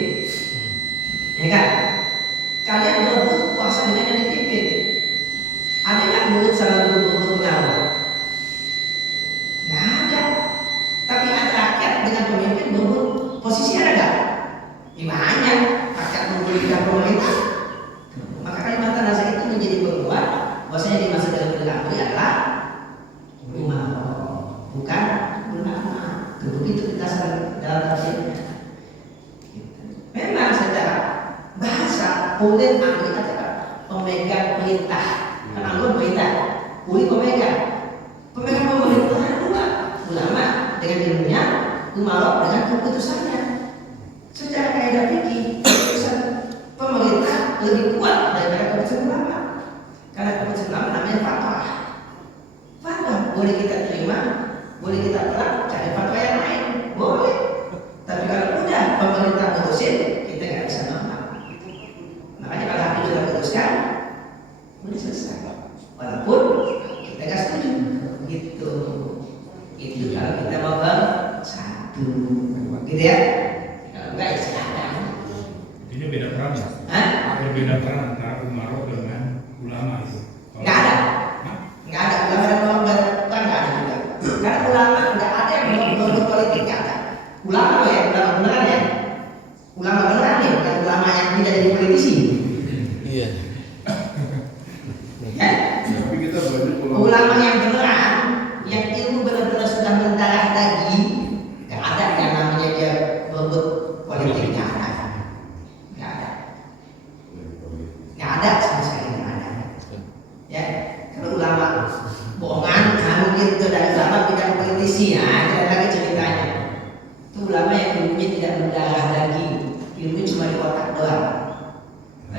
ya kan? Kalian berebut kuasa dengan yang dipimpin. Ada nggak mulut sama berebut pengaruh? Nggak ada. Tapi ada rakyat dengan pemimpin berebut posisi, ada nggak? Gimana? Rakyat memberikan pemerintah. Maka kalimat tanaza'u itu menjadi penguat bahwasanya dimaksud dalam ulama adalah umaro, bukan ulama. Begitu kita dalam tafsirnya. Memang secara bahasa ulil amri adalah pemegang perintah. Kan Allah perintah, ulil pemegang. Pemegang pemerintahan dua, ulama dengan ilmunya, umaro dengan keputusannya. Secara kaidah fikih, keputusan pemerintah lebih kuat daripada keputusan ulama. Karena keputusan ulama namanya fatwa. Fatwa boleh kita terima, boleh kita tolak, cari fatwa yang lain, boleh. Tapi kalau udah pemerintah putusin, kita nggak bisa nolak. Makanya kalau hakim sudah putuskan, udah selesai. Walaupun kita nggak setuju, gitu. Itu kalau kita mau bersatu, gitu ya. Kalau nggak ya silahkan. Ini beda peran ya? Hah? Berbeda peran antara umaro dengan ulama itu. Nggak ada. Nggak ada. Ulama dan ulama nggak ada juga. Karena ulama nggak ada yang berbau politik, nggak ada. Ulama ya, ulama beneran ya. Ulama beneran ya, bukan ulama yang tidak jadi politisi. Iya. Ya. Tapi kita banyak Ulama yang beneran, yang ilmu benar-benar sudah mendarah daging, nggak ada yang namanya dia berebut politik, nggak ada. Nggak ada. Nggak ada sama sekali, nggak ada. Ya, kalau ulama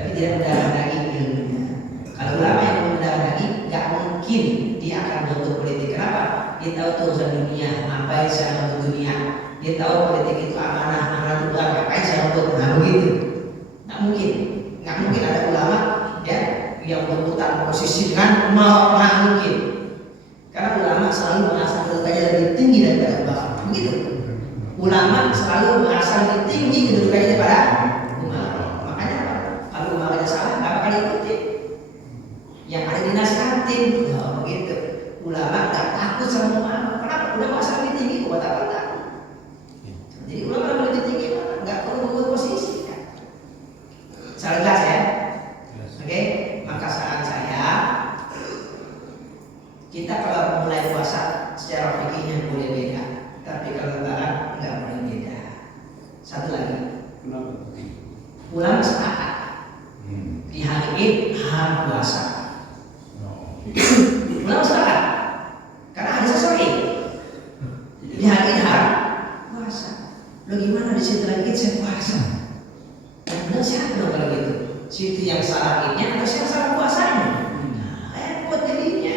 tapi tidak mendarah lagi ilmunya. Kalau ulama yang mendarah lagi, nggak mungkin dia akan berbuat politik. Kenapa? Dia tahu urusan dunia, ngapain saya untuk dunia. Dia tahu politik itu amanah itu berat, ngapain saya untuk begitu. Nggak mungkin ada ulama ya yang berputar posisi dengan mau mungkin. Karena ulama selalu merasa kedudukannya lebih tinggi daripada ulama. Begitu. Ulama selalu merasa lebih tinggi kedudukannya daripada ulama. Makanya apa? Kalau ulama ada salah, nggak bakal ikutin. Yang ada dinasihatin, begitu. Ulama nggak takut sama ulama. Kenapa? Ulama asal lebih tinggi, buat apa takut? Jadi ulama lebih tinggi, nggak perlu membuat posisi. Salah jelas ya? Oke, maka saran saya, kita kalau mulai puasa secara fikihnya boleh beda, tapi kalau lebaran nggak boleh beda. Satu lagi, ulama sepakat di hari Id harus puasa. Ulama sepakat, karena ada sesuai di hari Id harus puasa. Lo gimana di situ lagi saya puasa? Yang benar siapa dong kalau gitu? Situ yang salah Idnya atau yang salah puasanya? Nah, repot jadinya.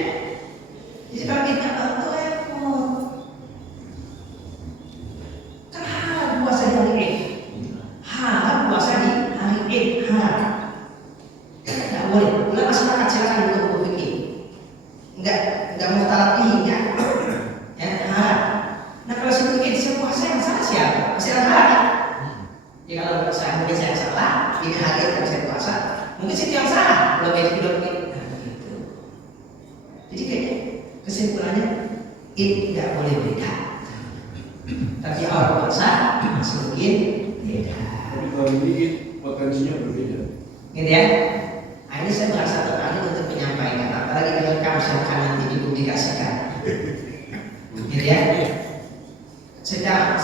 Jadi kalau kita itu repot. Kan harus puasa di hari Id. Harus puasa di hari Id. Harus. Tidak boleh. Ulama sepakat silakan buka buku fikih. Enggak mau talapinya. Ya, harus. Nah kalau situ Id saya puasa yang salah siapa? Pasti yang salah. Ya kalau mungkin saya salah, di hari Id saya puasa, mungkin situ yang salah. Belum gitu. Jadi kayaknya kesimpulannya Id nggak boleh beda, tapi orang puasa mungkin beda. Tapi kalau ini potensinya berbeda. Gitu ya. Nah, ini saya merasa tertarik untuk menyampaikan, apalagi kalau kamu silakan nanti dipublikasikan. Gitu ya. Secara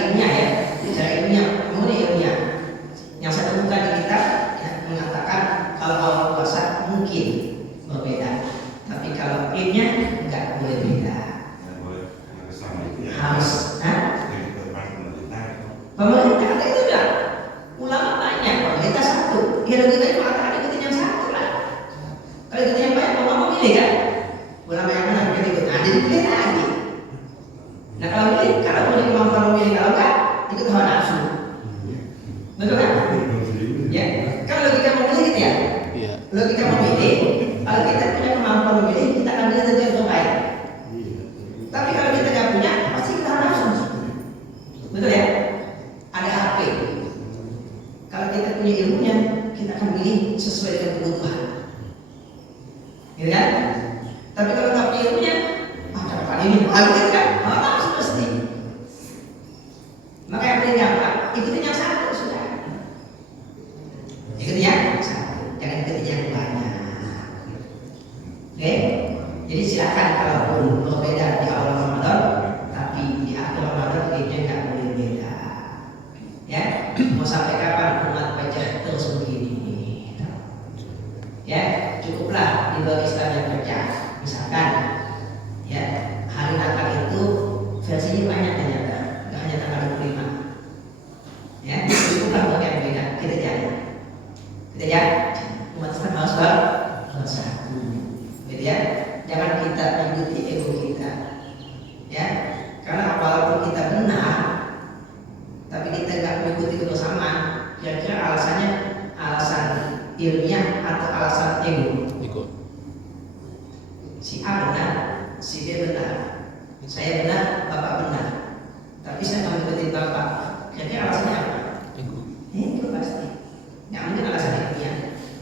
ilmiah ya, secara ilmiah, murni ilmiah. Yang saya temukan di kitab ya, mengatakan kalau awal puasa mungkin berbeda, tapi kalau Idnya nggak boleh beda. Harus, pemerintah kata itu enggak. Ulama banyak, pemerintah satu. Ya kita itu mengatakan ikutin yang satu lah. Kalau ikutin yang banyak, ulama milih kan? Ulama yang mana kita ikut, nah jadi pilih lagi. Nah kalau milih, kalau boleh kemampuan memilih, kalau enggak, ikut hawa nafsu. Betul kan? Ya, kalau logika memilih gitu ya. Iya. Logika memilih, kalau kita punya kemampuan memilih, kita akan pilih tentu yang terbaik. Tapi kalau kita nggak punya, pasti kita hawa nafsu. Betul ya? Ada HP. Kalau kita punya ilmunya, kita akan pilih sesuai dengan kebutuhan. Gitu kan? Tapi kalau nggak punya ilmunya, dapat ini, gitu kan? Hawa nafsu pasti. Maka yang paling gampang, ikutin yang satu sudah. Ikutin yang satu, jangan ikutin yang banyak. Oke? Jadi silakan kalaupun berbeda di awal Ramadan, tapi di akhir Ramadan idenya nggak boleh beda. Ya, mau sampai kapan umat pecah terus begini? Ya, cukuplah di luar Islam yang pecah. Misalkan, ya hari Natal itu versinya banyak ternyata, nggak hanya tanggal 25. Ya, cukuplah buat yang beda. Kita jangan. Umat Islam harus bersatu. Gitu ya. Jangan kita mengikuti ego kita, ya. Karena walaupun kita benar, tapi kita nggak mengikuti kebersamaan, kira-kira alasannya alasan ilmiah atau alasan ego? Ikut. Si A benar, si B benar, saya benar, bapak benar, tapi saya nggak mengikuti bapak. Kira-kira alasannya apa? Ego pasti. Nggak mungkin alasan ilmiah.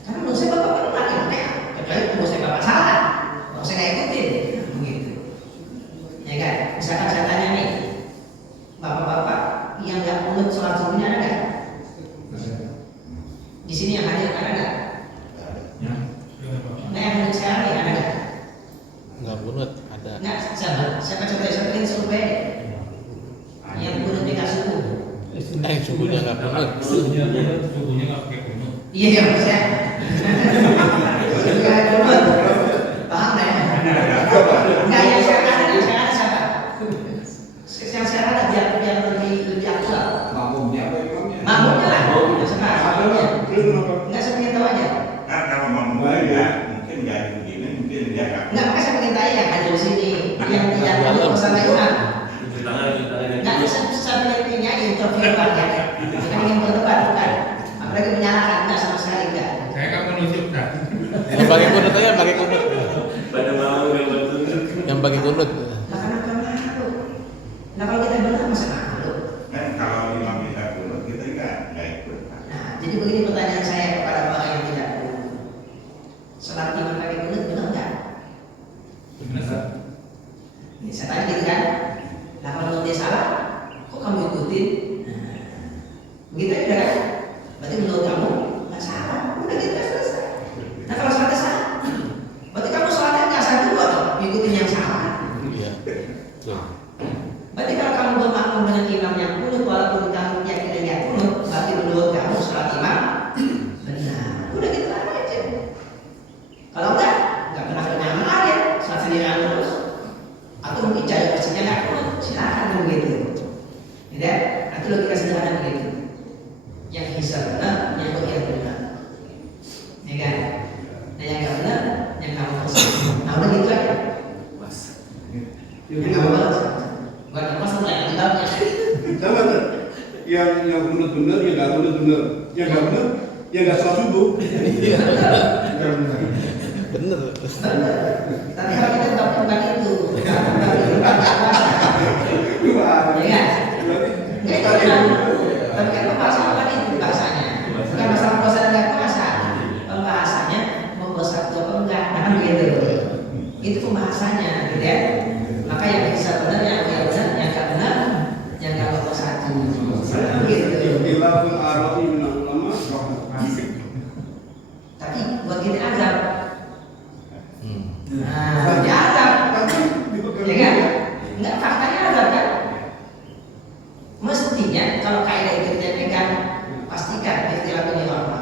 Karena menurut saya bapak benar, ya. Kecuali menurut saya bapak salah. Saya nggak ikutin, begitu, ya kan? Misalkan saya tanya nih, bapak-bapak yang nggak punut sholat subuhnya ada nggak? Di sini yang hadir ada nggak? Nggak yang hadir sekarang nih ada nggak? Nggak punut, ada. Nggak, saya contoh, saya pengen survei yang punut di subuh. Iya kak. Enggak, maka saya ingin tanya yang ada di sini yang tidak tahu masalah imam. Cuci tangan yang Enggak bisa punya interview ya. Bukan ingin berdebat, bukan. Apalagi menyalahkan, enggak sama sekali enggak. Saya kan menunjuk dah. Yang pakai kunut aja, pakai kunut. pada mau yang betul. Yang pakai kunut. Nah, kenapa malu? Nah, kalau kita benar masa malu? Kan kalau imam kita dulu kita nggak ikut. Nah, jadi begini pertanyaan saya kepada orang yang tidak kunut. Sholat imam pakai kunut benar enggak? Benar. Ini saya tanya gitu kan. Nah, kalau dia salah, kok kamu ikutin? Nah, begitu aja kan? Berarti menurut kamu nggak salah. Udah gitu kan selesai. Nah, kalau sholatnya salah, berarti kamu sholatnya nggak sah juga dong, ikutin yang salah. Iya. Betul. Berarti kalau kamu bermakmum dengan imam yang kunut, walaupun kamu yakinnya kunut, berarti menurut kamu sholat imam benar. Udah gitu aja. Kalau nggak pernah kena amal ya, sholat sendirian terus. Atau mungkin jalan masjidnya nggak kunut, silakan begitu. Tidak, nanti logika sederhana begitu. Yang hisab benar, yang yang benar. Ya kan? Dan yang nggak benar, yang kamu persis. Nah udah gitu aja. Yang kamu balas. Bukan lepas tuh yang dalamnya. Sama kan? Yang kunut bener, yang nggak kunut bener, yang nggak bener, yang nggak sholat subuh. Iya. Benar. Bener. Tapi kalau kita tetap bukan itu, bukan puasa. Wah, Ya kan? Nggak itu benar. Tapi kan pembahasan bukan itu bahasanya. Bukan masalah puasa dan nggak puasa. Pembahasannya mau puasa atau enggak, nah kan begitu. Itu pembahasannya, gitu ya. Maka yang bisa benar, yang benar, yang nggak benar, yang nggak nomor satu. Begitu. Khilaful ara'i min ulama Asik. Tapi buat kita azab. Hmm. Nah, dia azab. Ya kan? Enggak, faktanya azab kan? Mestinya kalau kaidah itu kita pegang, pastikan ikhtilaf ini lama.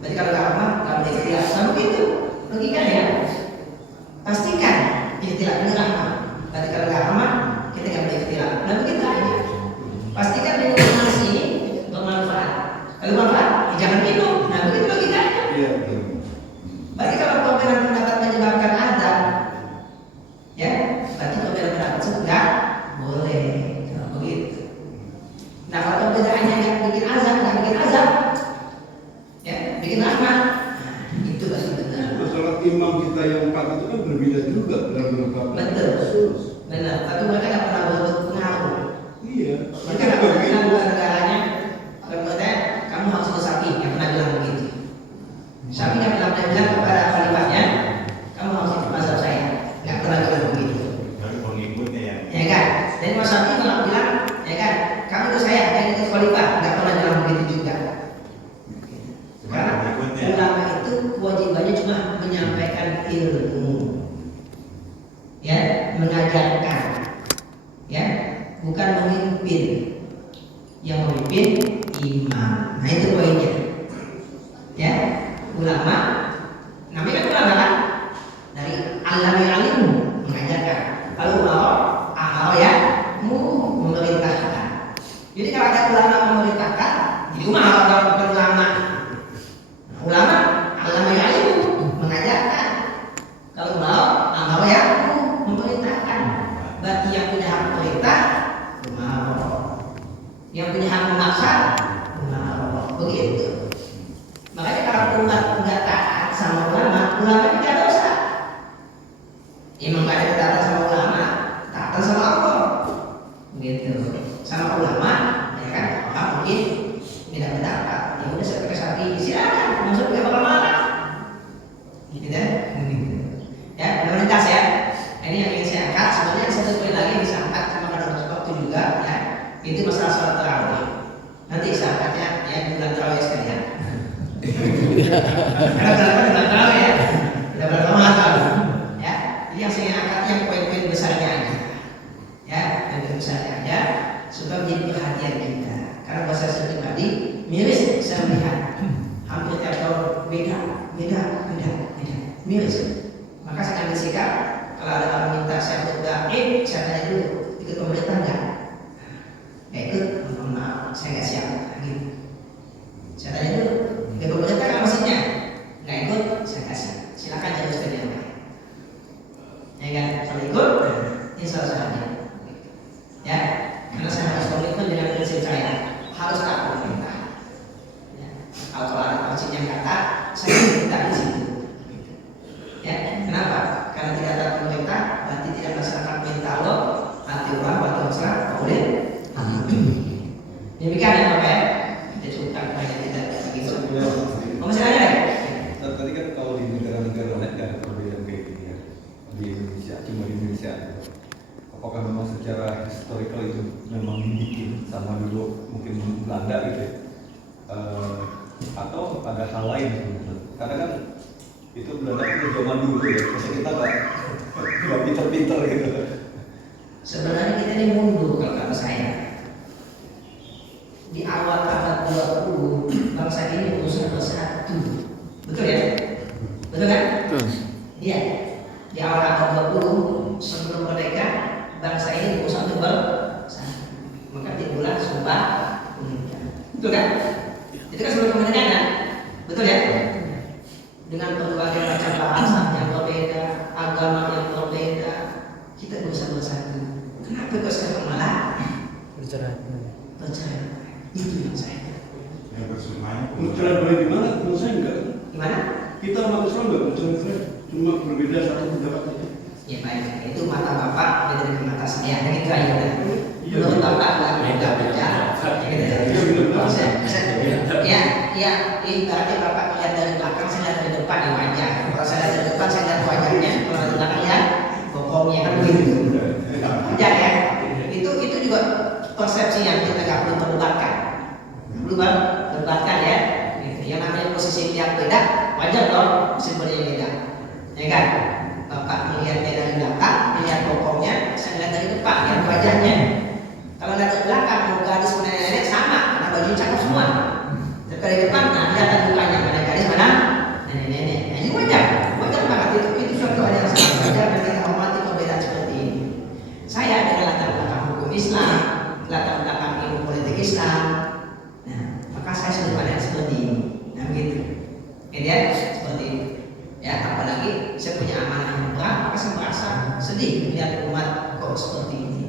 Jadi kalau nggak lama, nggak boleh ikhtilaf. Nah begitu, logikanya ya. Pastikan ikhtilaf ini lama. Berarti kalau nggak lama, kita nggak boleh ikhtilaf. Nah begitu aja. Pastikan minum nasi ini bermanfaat. Kalau bermanfaat, ya jangan minum. Nah begitu logikanya. Iya. Berarti kalau perbedaan pendapat menyebabkan azab, ya, berarti perbedaan pendapat itu enggak boleh. Nah, begitu. Nah, kalau perbedaannya nggak bikin azab, ya, bikin rahmat, nah, itu berarti benar. Sholat imam kita yang 4 itu kan berbeda juga benar-benar berbeda. Betul. Benar. Tapi mereka nggak pernah berbuat pengaruh. Iya. Mereka nggak pernah bilang bukan negaranya. Kalau katanya kamu harus bersapi, nggak pernah bilang begitu. Sapi nggak pernah bilang kepada khalifahnya, kamu harus ikut mazhab saya, nggak pernah bilang begitu. Tapi pengikutnya yang Ya kan? Dan Mas Sapi malah bilang, ya kan? Kamu ikut saya, dan ikut khalifah, nggak pernah bilang begitu juga. cuma Karena pengikutnya. ulama itu kewajibannya cuma menyampaikan ilmu, ya, mengajarkan, ya, bukan memimpin. Yang memimpin imam. Nah itu poinnya, ya. Ulama, namanya kan ulama kan dari alami alimu mengajarkan. Kalau ulama ya memerintahkan. Jadi kalau ada ulama memerintahkan, jadi ulama bukan ulama. Ulama alami alimu mengajarkan. Kalau ulama ya memerintahkan. Berarti yang punya hak perintah ulama. Yang punya hak memaksa ulama. Begitu. Makanya kalau umat nggak taat sama ulama tidak dosa. Emang nggak ada taat sama ulama, taat sama Allah. Begitu. Sama ulama, ya kan? Orang mungkin tidak mendapat. Ya udah saya pakai sapi, silakan. Masuk ke bakal marah. Gitu kan? Ya, prioritas ya. Ini yang ingin saya angkat. Sebenarnya satu poin lagi yang bisa angkat, cuma karena waktu juga, ya. Itu masalah sholat tarawih. Nanti saya angkatnya ya di bulan tarawih sekalian. Karena berapa dengan tahu ya, tidak berapa mahal, ya. Jadi yang saya angkat yang poin-poin besarnya aja, ya, poin besarnya aja, supaya menjadi perhatian kita. Karena bahasa saya pribadi, miris saya melihat hampir tiap tahun beda, miris. Maka saya ambil sikap, kalau ada orang minta saya khutbah, saya tanya dulu, ikut pemerintah enggak? Nggak ikut, mohon maaf, saya nggak siap, gitu. Saya tanya dulu. Dia pemerintah kan maksudnya nggak ikut, saya kasih. Silakan jalur yang lain. Itu berarti zaman dulu ya. Masa kita nggak pinter-pinter gitu. Sebenarnya kita ini mundur kalau kata saya. Di awal abad 20 bangsa ini berusaha bersatu. Betul ya? Betul kan? Iya. Di awal abad 20 sebelum merdeka bangsa ini berusaha untuk bersatu. Maka timbullah Sumpah Pemuda. Betul kan? Itu kan sebelum kemerdekaan kan? Betul ya? Dengan berbagai macam bahasa yang berbeda, agama yang berbeda, kita berusaha bersatu. Kenapa kok sekarang malah bercerai? Itu yang saya. Yang bersemuanya. Bercerai di mana? Menurut saya enggak. Gimana? Kita umat Islam enggak bercerai, cuma berbeda satu pendapat aja. Ya baik, itu mata bapak beda dengan mata saya. Yang itu aja. Menurut bapak enggak baca. Ya, ibaratnya bapak lihat dari belakang, saya lihat dari depan ya wajar. Kalau saya lihat dari depan, saya lihat wajahnya. Kalau dari belakang ya bokongnya kan begitu. Wajar ya. Itu juga persepsi yang kita nggak perlu perdebatkan. Perlu perdebatkan ya. Yang namanya posisi yang beda, wajar dong simpelnya beda. Ya kan? Bapak melihatnya dari belakang, melihat bokongnya, saya lihat dari depan, lihat wajahnya. Kalau lihat dari belakang, mau gadis mana nenek sama, karena baju cakep semua. Tapi dari depan, nah lihat mukanya mana gadis mana nenek-nenek. Nah, ini wajar banget itu suatu hal yang sangat wajar dan kita hormati perbedaan seperti ini. Saya dengan latar belakang hukum Islam, latar belakang ilmu politik Islam, nah maka saya sudut pandang seperti ini. Nah begitu, ya seperti itu. Ya apalagi saya punya amanah yang berat, maka saya merasa sedih melihat umat kok seperti ini.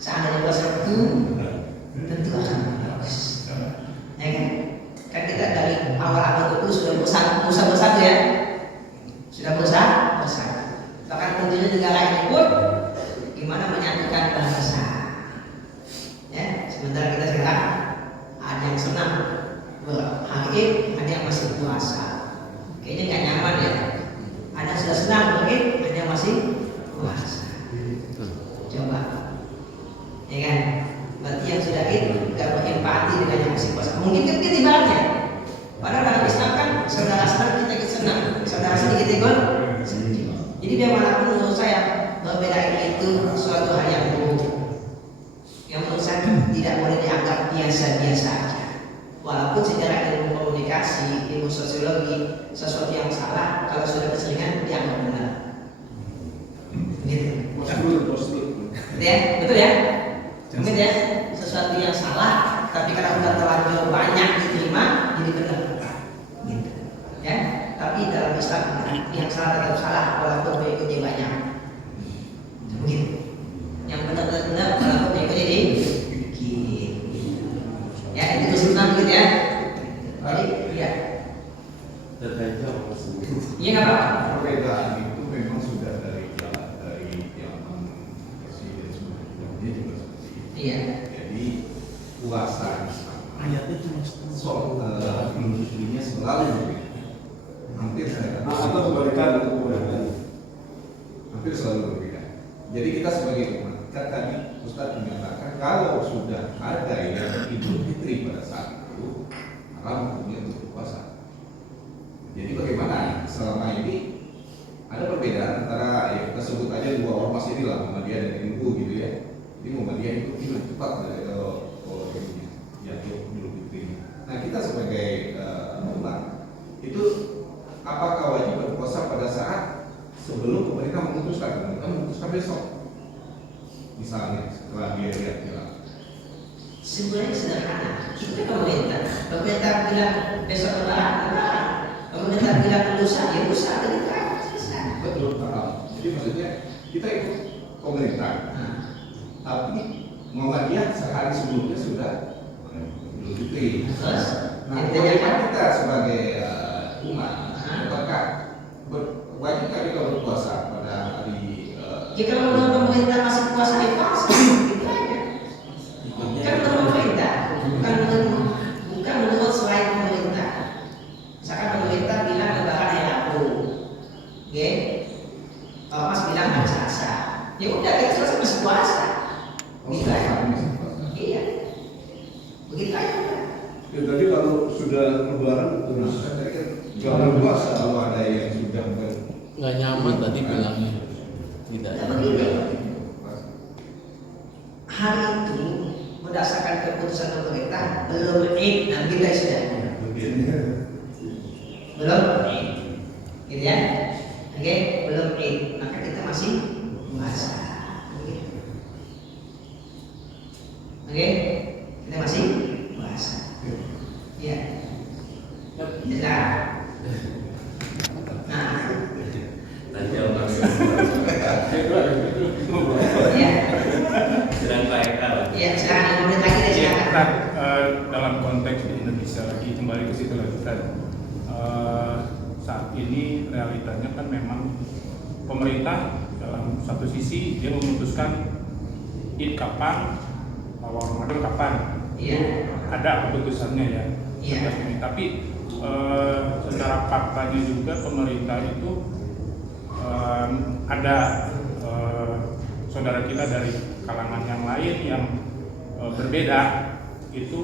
Seandainya bersatu, tentu akan bagus. Ya kan? Kan kita dari awal abad itu sudah berusaha bersatu ya, sudah berusaha bersatu. Bahkan tentunya negara ini pun gimana menyatukan bangsa. Ya, sementara kita sekarang ada yang senang berhakim, ada yang masih puasa. Kayaknya nggak nyaman ya. Ada sudah senang mungkin, ada yang masih puasa. Coba, ya kan? Berarti yang sudah itu nggak berempati dengan yang masih puasa. Mungkin kan kita ibaratnya. Padahal dalam Islam kan saudara senang kita ikut senang, saudara sedih kita ikut sedih. Jadi bagaimanapun menurut saya berbeda itu suatu hal yang buruk. Yang menurut saya tidak boleh dianggap biasa-biasa saja. Walaupun secara ilmu komunikasi, ilmu sosiologi, sesuatu yang salah kalau sudah keseringan dianggap benar. Gitu. Betul. Betul ya? Mungkin ya sesuatu yang salah, tapi karena sudah terlanjur banyak diterima, jadi benar. Gitu. Ya. Tapi dalam Islam yang salah tetap salah walaupun mengikuti banyak. Begitu. Yang benar walaupun mengikuti dikit. Ya itu kesimpulan gitu ya. Jadi ya. Iya nggak apa? Perbedaan itu memang sudah dari zaman Presiden sebelumnya juga seperti itu. Iya. Jadi puasa ayatnya cuma soal filosofinya selalu berbeda. Hampir saya Atau kebalikan. hampir selalu berbeda. Jadi kita sebagai umat, kan tadi Ustadz menyatakan kalau sudah ada yang Idul Fitri pada saat itu, maka hukumnya untuk puasa. Jadi bagaimana selama ini ada perbedaan antara ya kita sebut aja dua ormas inilah Muhammadiyah dan NU gitu ya. Jadi Muhammadiyah itu lebih cepat dari kalau ya Idul Fitri. Nah kita sebagai umat itu apakah wajib berpuasa pada saat sebelum pemerintah memutuskan besok? Misalnya setelah dia lihat jalan. Sebenarnya sederhana. Kita pemerintah bilang besok lebaran. Pemerintah bilang lusa, ya lusa. Selesai. Betul. Jadi maksudnya kita ikut pemerintah, tapi Muhammadiyah sehari sebelumnya sudah Idul Fitri. Terus, Nah, bagaimana kita sebagai umat, apakah wajib kita berpuasa pada hari? jika menurut pemerintah masih puasa di puasa, itu aja. Kan menurut pemerintah, bukan menurut selain pemerintah. Misalkan pemerintah bilang lebaran hari Rabu, Mas bilang hari Selasa. Ya udah kita Selasa masih puasa. Gitu aja. Iya. Begitu aja. Ya tadi kalau sudah lebaran terus Tadi kan jangan puasa. kalau ada yang nggak nyaman tadi bilangnya tidak. Nah, begini, hari itu berdasarkan keputusan pemerintah belum Id, nah kita sudah belum Id, gitu ya, oke, belum Id, maka kita masih puasa, oke, kita masih puasa, ya, jelas. Nah, Nanti Allah ya, sedang Pak Eka. ya, sekarang 5 menit lagi deh, Ya, silakan. Ustaz, dalam konteks di Indonesia lagi kembali ke situ lagi Ustaz. Saat ini realitanya kan memang pemerintah dalam satu sisi dia memutuskan Id kapan, awal Ramadan kapan, Iya. ada keputusannya ya. Iya. Tapi secara faktanya juga pemerintah itu ada saudara kita dari kalangan yang lain yang berbeda itu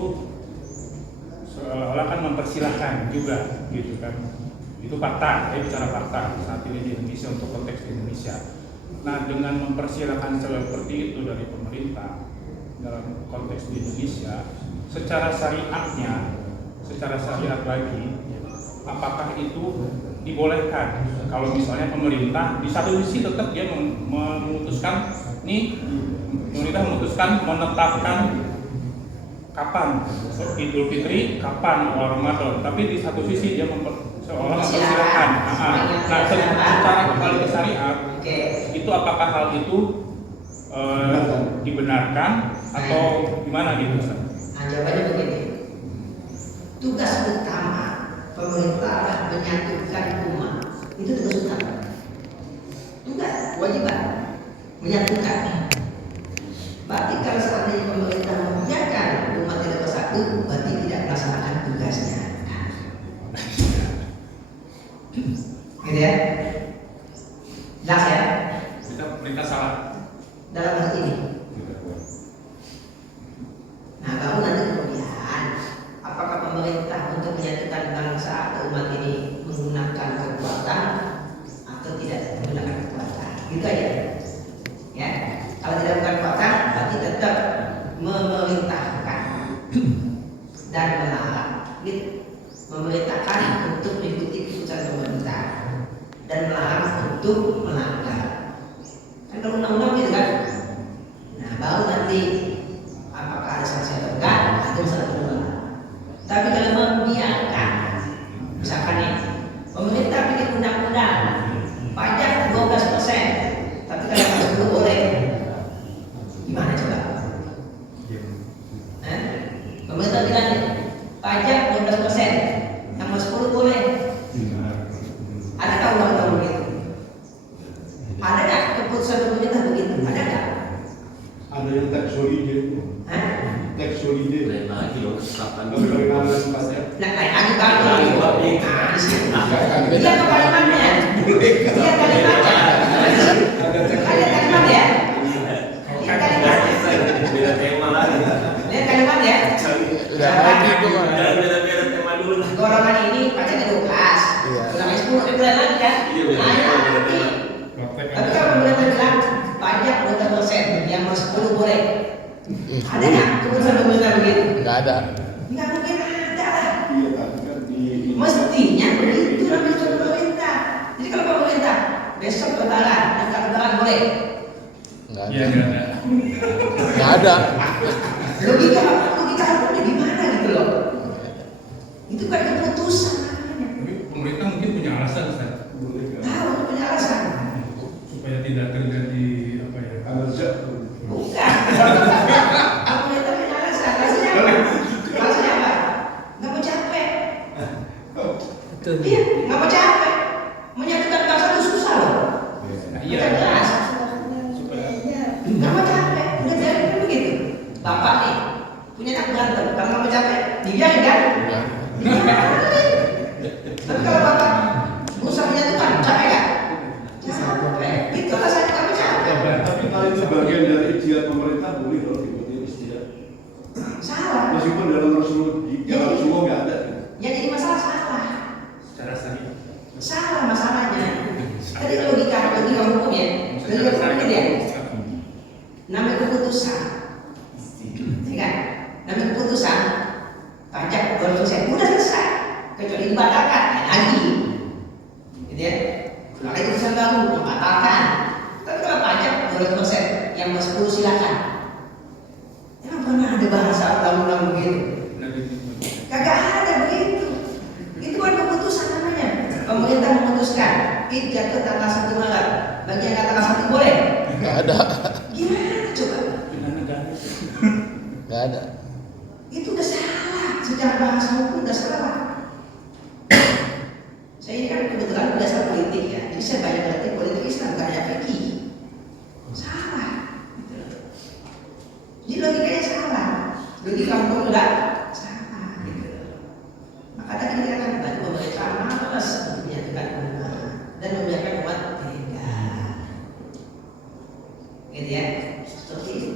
seolah-olah kan mempersilahkan juga gitu kan. Itu fakta, saya bicara fakta saat ini di Indonesia untuk konteks di Indonesia. Nah, dengan mempersilahkan seperti itu dari pemerintah dalam konteks di Indonesia, secara syariatnya, secara syariat lagi, apakah itu dibolehkan? Kalau misalnya pemerintah di satu sisi tetap dia memutuskan, nih pemerintah memutuskan menetapkan kapan Idul Fitri, kapan awal Ramadan, tapi di satu sisi dia seolah mempersilahkan. Nah, secara kembali ke syariat, itu apakah hal itu dibenarkan atau gimana gitu? Nah, jawabannya begini. Tugas utama pemerintah adalah menyatukan umat. Itu tugas utama. Tugas kewajiban menyatukan. Berarti kalau seandainya pemerintah membiarkan umat tidak bersatu, berarti tidak melaksanakan tugasnya. Gitu ya? Jelas ya? Mereka salah. Dalam hal ini. Nah, baru nanti kemudian apakah pemerintah untuk menyatukan bangsa atau umat ini menggunakan kekuatan atau tidak menggunakan kekuatan? Gitu aja. Ya, kalau tidak menggunakan kekuatan, berarti tetap memerintahkan dan melarang. Gitu. Memerintahkan untuk mengikuti keputusan pemerintah dan melarang untuk melanggar. Kan kalau undang-undang gitu kan. Nah, baru nanti apakah ada sanksi atau enggak, itu masalah kedua. Tapi kalau membiarkan, misalkan nih, pemerintah bikin undang-undang pajak 12%, tapi kalau masuk dulu boleh, gimana coba? Pemerintah bilang nih, pajak 12%, yang masuk dulu boleh. Adakah undang-undang begitu? Ada nggak keputusan pemerintah begitu? Ada nggak? Ada yang tax holiday, tax holiday. Lain lagi loh, kapan Kalau dari mana tempatnya? Nah, kayak lagi baru. Ada Lihat ke kalimatnya. Lihat kalimatnya. Lihat kalimat ya. Lihat kalimatnya. beda tema lagi. Lihat kalimat ya. Udah lagi itu mah. Beda tema dulu lah. Golongan ini pajaknya 12. Iya. Golongan 10 bulan lagi kan? Iya, beda Nah, tema, beda nanti. tema. Tapi kalau pemerintah bilang pajak 12%, yang masuk 10 boleh. Ada nggak keputusan pemerintah begitu? Nggak ada. Nggak mungkin ada lah. Iya, tapi kan di Mestinya begitu namanya pemerintah. Jadi kalau pemerintah besok lebaran, angkat lebaran boleh. Nggak Iya, ada. nggak ada. Nggak ada. Logika hukumnya gimana gitu loh? Itu kan keputusan namanya. Tapi pemerintah mungkin punya alasan, Ustaz, Tahu punya alasan. supaya tidak terjadi apa ya? Alerja. Bukan. Pemerintah punya alasan. Alasannya apa? Alasannya apa? Nggak mau capek. Iya, nggak mau capek. Menyatukan bangsa itu susah loh. Nah, Kita iya. jelas. Nggak mau capek. Udah jadi begitu. Bapak nih punya anak berantem. Kalau nggak mau capek, dibiarin kan? Dibiarin. Tapi kalau bapak berusaha menyatukan, capek nggak? Capek. Itu alasannya nggak mau capek. Tapi kalau itu bagian dari ikhtiar pemerintah boleh kalau dibuatin ikhtiar. Salah. Meskipun dalam Rasulullah nggak ada. Yang jadi masalah salah. Secara syariat. Salah masalahnya. Tadi logika hukum ya. Logika hukum ya. Namanya keputusan, ya kan? Namanya keputusan pajak 2% udah selesai, kecuali dibatalkan lagi, gitu ya. Kalau ada keputusan baru membatalkan, tapi kalau pajak 2% yang mau 10 silakan. Emang pernah ada bahasa undang-undang begitu? Kagak ada begitu. Itu bukan keputusan namanya. Pemerintah memutuskan itu jatuh tanggal 1 Maret, bagi yang tanggal 1 boleh? Nggak ada. Gimana coba? Nggak ada. Itu udah salah, secara bahasa hukum udah salah. Saya ini kan kebetulan berdasar politik ya, jadi saya banyak ngerti politik Islam, bukan hanya fikih. Salah, gitu loh. Jadi logikanya salah, logika hukum udah salah, gitu loh. Maka tadi kita akan bantu pemerintah malas untuk menyatukan umat dan membiarkan umat beda, gitu ya. Seperti itu.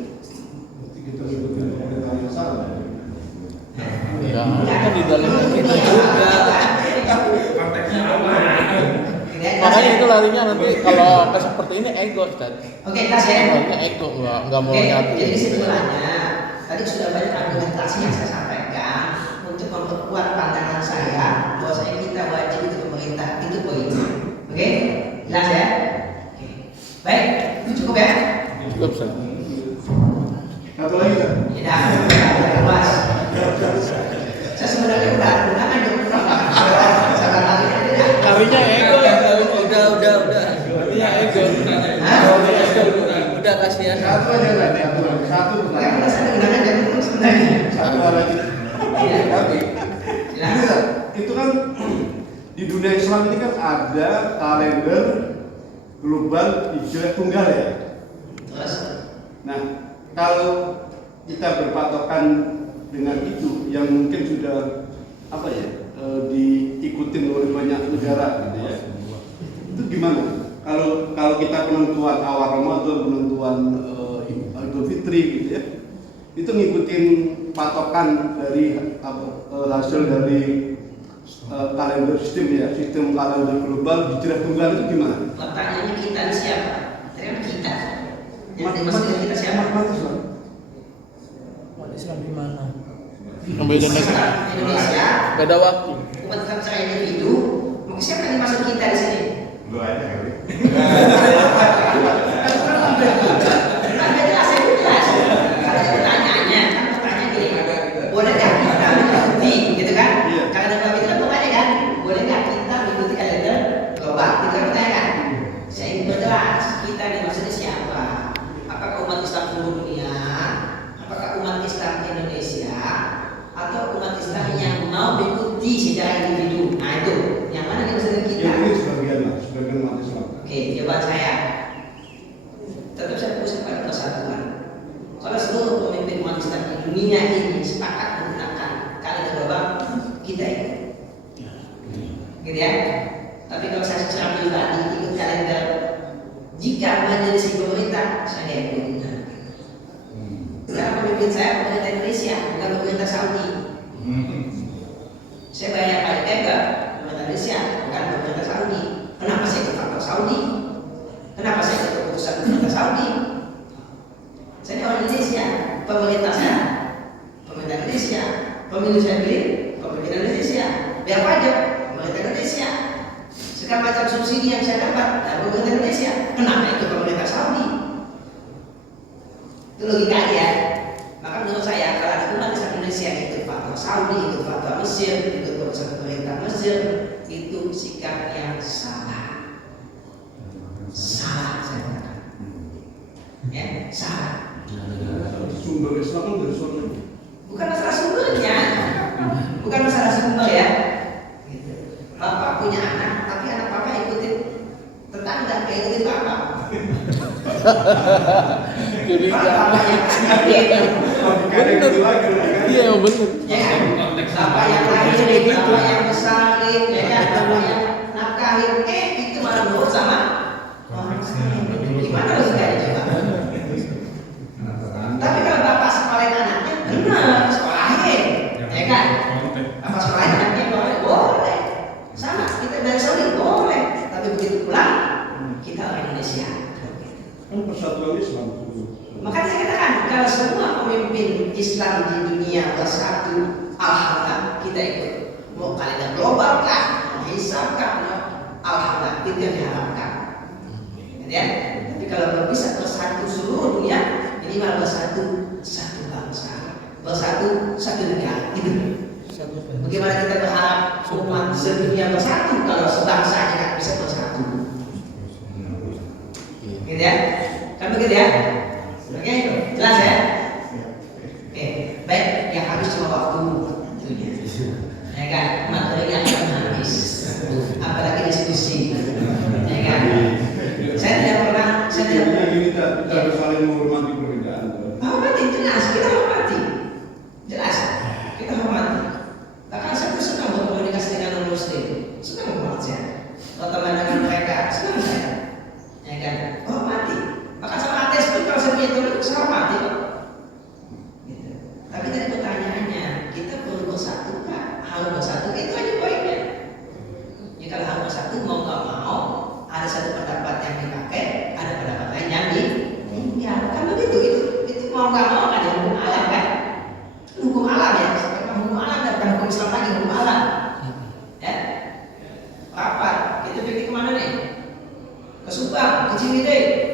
Kita sebutkan pemerintah yang salah. Ya, kan di dalam kita juga. Konteksnya apa? Makanya itu larinya nanti kalau seperti ini ego, Ustaz. Oke, kelas ya. Larinya ego, nggak mau Oke, nyatu. jadi kesimpulannya tadi sudah banyak argumentasi yang saya sampaikan untuk memperkuat pandangan saya bahwa kita wajib ikut pemerintah, itu poinnya. Oke, jelas ya. Oke, baik, itu cukup ya. Cukup, Ustaz. Satu lagi kan? Ya, udah luas. Saya sebenarnya udah undangan jam berapa? Saya tadi tidak. Larinya ego. Udah. Larinya ego. Udah kasihan. Satu aja kan? Satu Saya merasa undangan jam berapa sebenarnya? Satu lagi. Iya. Tapi Jelas. ini kan, itu kan di dunia Islam ini kan ada kalender global hijrah tunggal ya. Terus, Nah, kalau kita berpatokan dengan itu yang mungkin sudah apa ya diikutin oleh banyak negara gitu ya, itu gimana? Kalau kita penentuan awal Ramadan, penentuan Idul Fitri gitu ya, itu ngikutin patokan dari hasil dari kalender sistem kalender global hijrah tunggal itu gimana? pertanyaannya kita ini siapa? Ternyata kita. Yang dimaksudkan kita siapa? Umat Islam di mana? Beda negara. Indonesia. Beda waktu. Umat Islam secara individu. Mungkin siapa yang dimaksud kita di sini? Lu aja kali. Kan jelas, saya jelas. Karena pertanyaannya, gini, bolehkah kita mengikuti, gitu kan? Iya. Kalender global itu kan pertanyaan kan, bolehkah kita mengikuti kalender global? Itu kan pertanyaan kan? Saya ingin berjelas, kita ini maksudnya siapa? Apakah umat Islam seluruh dunia? Apakah umat Islam Indonesia? Atau umat Islam yang mau mengikuti secara individu? Nah itu, yang mana yang maksudnya kita? Ya ini sebagian umat Islam. Oke, jawaban saya tetap saya fokus pada persatuan. Kalau seluruh pemimpin umat Islam di dunia ini sepakat menggunakan kalender global, kita ikut, gitu ya. Tapi kalau saya secara pribadi ikut kalender, jika menjadi pemerintah, saya ikut. Sekarang pemimpin saya pemerintah Indonesia, bukan pemerintah Saudi. Saya bayar pajak ke pemerintah Indonesia, bukan pemerintah Saudi. Kenapa saya ikut faktor Saudi? Kenapa saya ikut keputusan pemerintah Saudi? Saya orang Indonesia, pemerintah saya, pemerintah Indonesia, pemilu saya pilih, pemerintah Indonesia, biar pajak, pemerintah Indonesia. Segala macam subsidi yang saya dapat dari pemerintah Indonesia, kenapa itu pemerintah Saudi? Itu logika ya. Maka menurut saya kalau ada umat Islam Indonesia ikut fatwa Saudi, ikut fatwa Mesir, ikut keputusan pemerintah Mesir, itu sikap yang salah. Salah saya katakan. Ya, salah. Sumber Islam kan dari sana. Bukan masalah sumbernya, bukan masalah sumber ya. Gitu. Bapak punya anak, tapi anak bapak ikutin tetangga, kayak ikutin bapak. Bapak yang lahir, Iya, benar. ya kan? Bapak yang lahir, bapak yang besarin, ya kan? Bapak yang nafkahin, itu malah nurut sama orang lain. Gimana logikanya coba? Tapi kalau bapak sekolahin anaknya, benar sekolahin, ya kan? Apa sekolahin anaknya boleh? Sama, kita dari Saudi boleh. Tapi begitu pulang, kita orang Indonesia. persatuan Islam. Makanya saya katakan kalau semua pemimpin Islam di dunia bersatu, alhamdulillah kita ikut. Mau kalender global kah, mau hisab kah, alhamdulillah itu yang diharapkan. Ya, tapi kalau belum bisa bersatu seluruh dunia, minimal bersatu satu bangsa, bersatu satu negara. Gitu. Bagaimana kita berharap umat sedunia bersatu kalau sebangsa tidak bisa bersatu? Gitu ya? Kan begitu ya? Oke, jelas ya? Oke, baik. Yang habis cuma waktu tentunya. Ya kan? Materi yang akan habis. Apalagi diskusi. Ya kan? Saya tidak pernah. Kita harus saling menghormati perbedaan. Hormati, jelas. Kita hormati. Jelas. Kita hormati. Bahkan saya tuh senang berkomunikasi dengan non-muslim. Senang banget saya. Berteman dengan mereka. Senang saya. Ya kan? Hormati. Bahkan sama ateis pun kalau saya punya teman, saya hormati. Gitu. Tapi tadi pertanyaannya, kita perlu bersatu nggak? Harus bersatu, itu aja poinnya. Ya kalau harus bersatu, mau nggak mau, ada satu pendapat yang dipakai, ada pendapat lain yang ditinggal. Kan begitu, itu mau nggak mau ada hukum alam kan? Hukum alam ya, sekarang hukum alam dan bukan hukum Islam lagi, hukum alam. Ya, rapat, kita pergi kemana nih? Ke Subang, ke Ciwidey.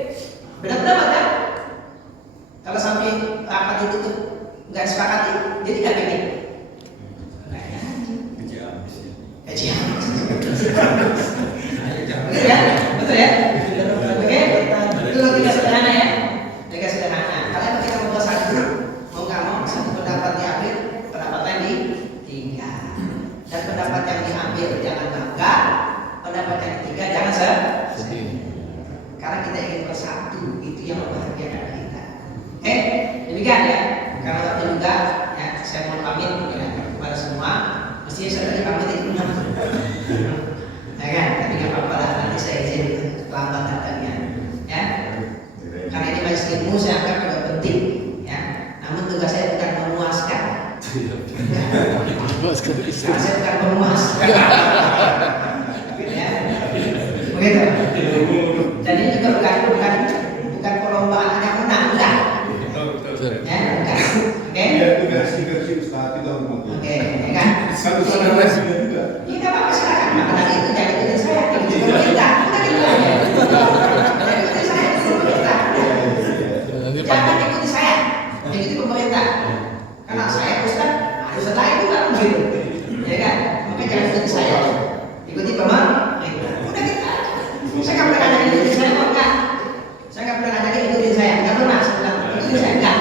Beda pendapat kan? Kalau sampai rapat itu tuh nggak disepakati, jadi nggak pergi. Kecil. Betul ya? Betul ya? Oke? Itu logika sederhana ya? Logika sederhana. Kalau kita mau bersatu, mau nggak mau satu pendapat diambil, pendapat lain ditinggal. Dan pendapat yang diambil jangan bangga, pendapat yang ditinggal jangan sedih. Karena kita ingin bersatu, itu yang membahagiakan kita. Oke? Demikian ya. Karena waktu juga, ya saya mau pamit ya, kepada semua. Mestinya saya tadi pamit itu ya kan? Tapi nggak apa-apa lah, nanti saya izin terlambat datangnya. Ya. Karena ini majelis ilmu saya anggap juga penting. Ya. Namun tugas saya bukan memuaskan. Karena saya bukan pemuas. Ya. Begitu. Jadi juga bukan perlombaan yang menang, enggak. Ya, bukan. Oke. Ya, itu versi Ustaz kita hormati. Oke, ya kan? Satu ada versi juga. Ini nggak apa-apa silakan. Maka dari itu jangan ikutin saya, ikutin pemerintah. Udah gitu aja. Jangan ikutin saya, ikutin pemerintah. Jangan ikuti saya, ikuti pemerintah. Karena saya Ustaz, Ustaz lain juga begitu. Ya kan? Maka jangan ikuti saya, ikuti pemerintah. Udah gitu aja. Saya nggak pernah ngajakin ikutin saya, kok enggak? Saya nggak pernah ngajakin ikutin saya, nggak pernah. Saya bilang ikutin saya enggak.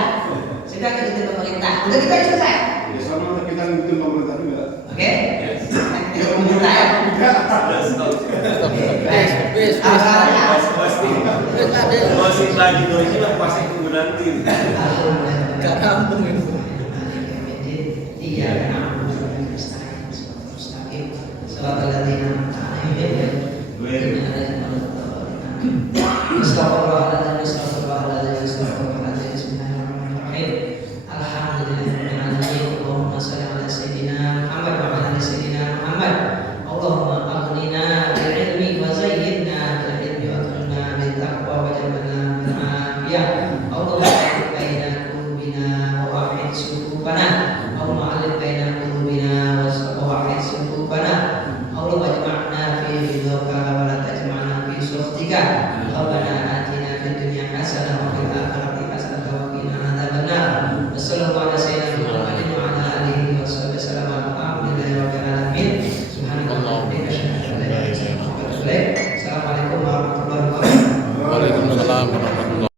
Saya bilang ikutin pemerintah. Udah gitu aja selesai. Ya sama kita ngikutin pemerintah juga. Oke? Kita pemerintah ya. Masih lagi doi lah pasti tunggu nanti. Gak kampung itu. Iya, Assalamualaikum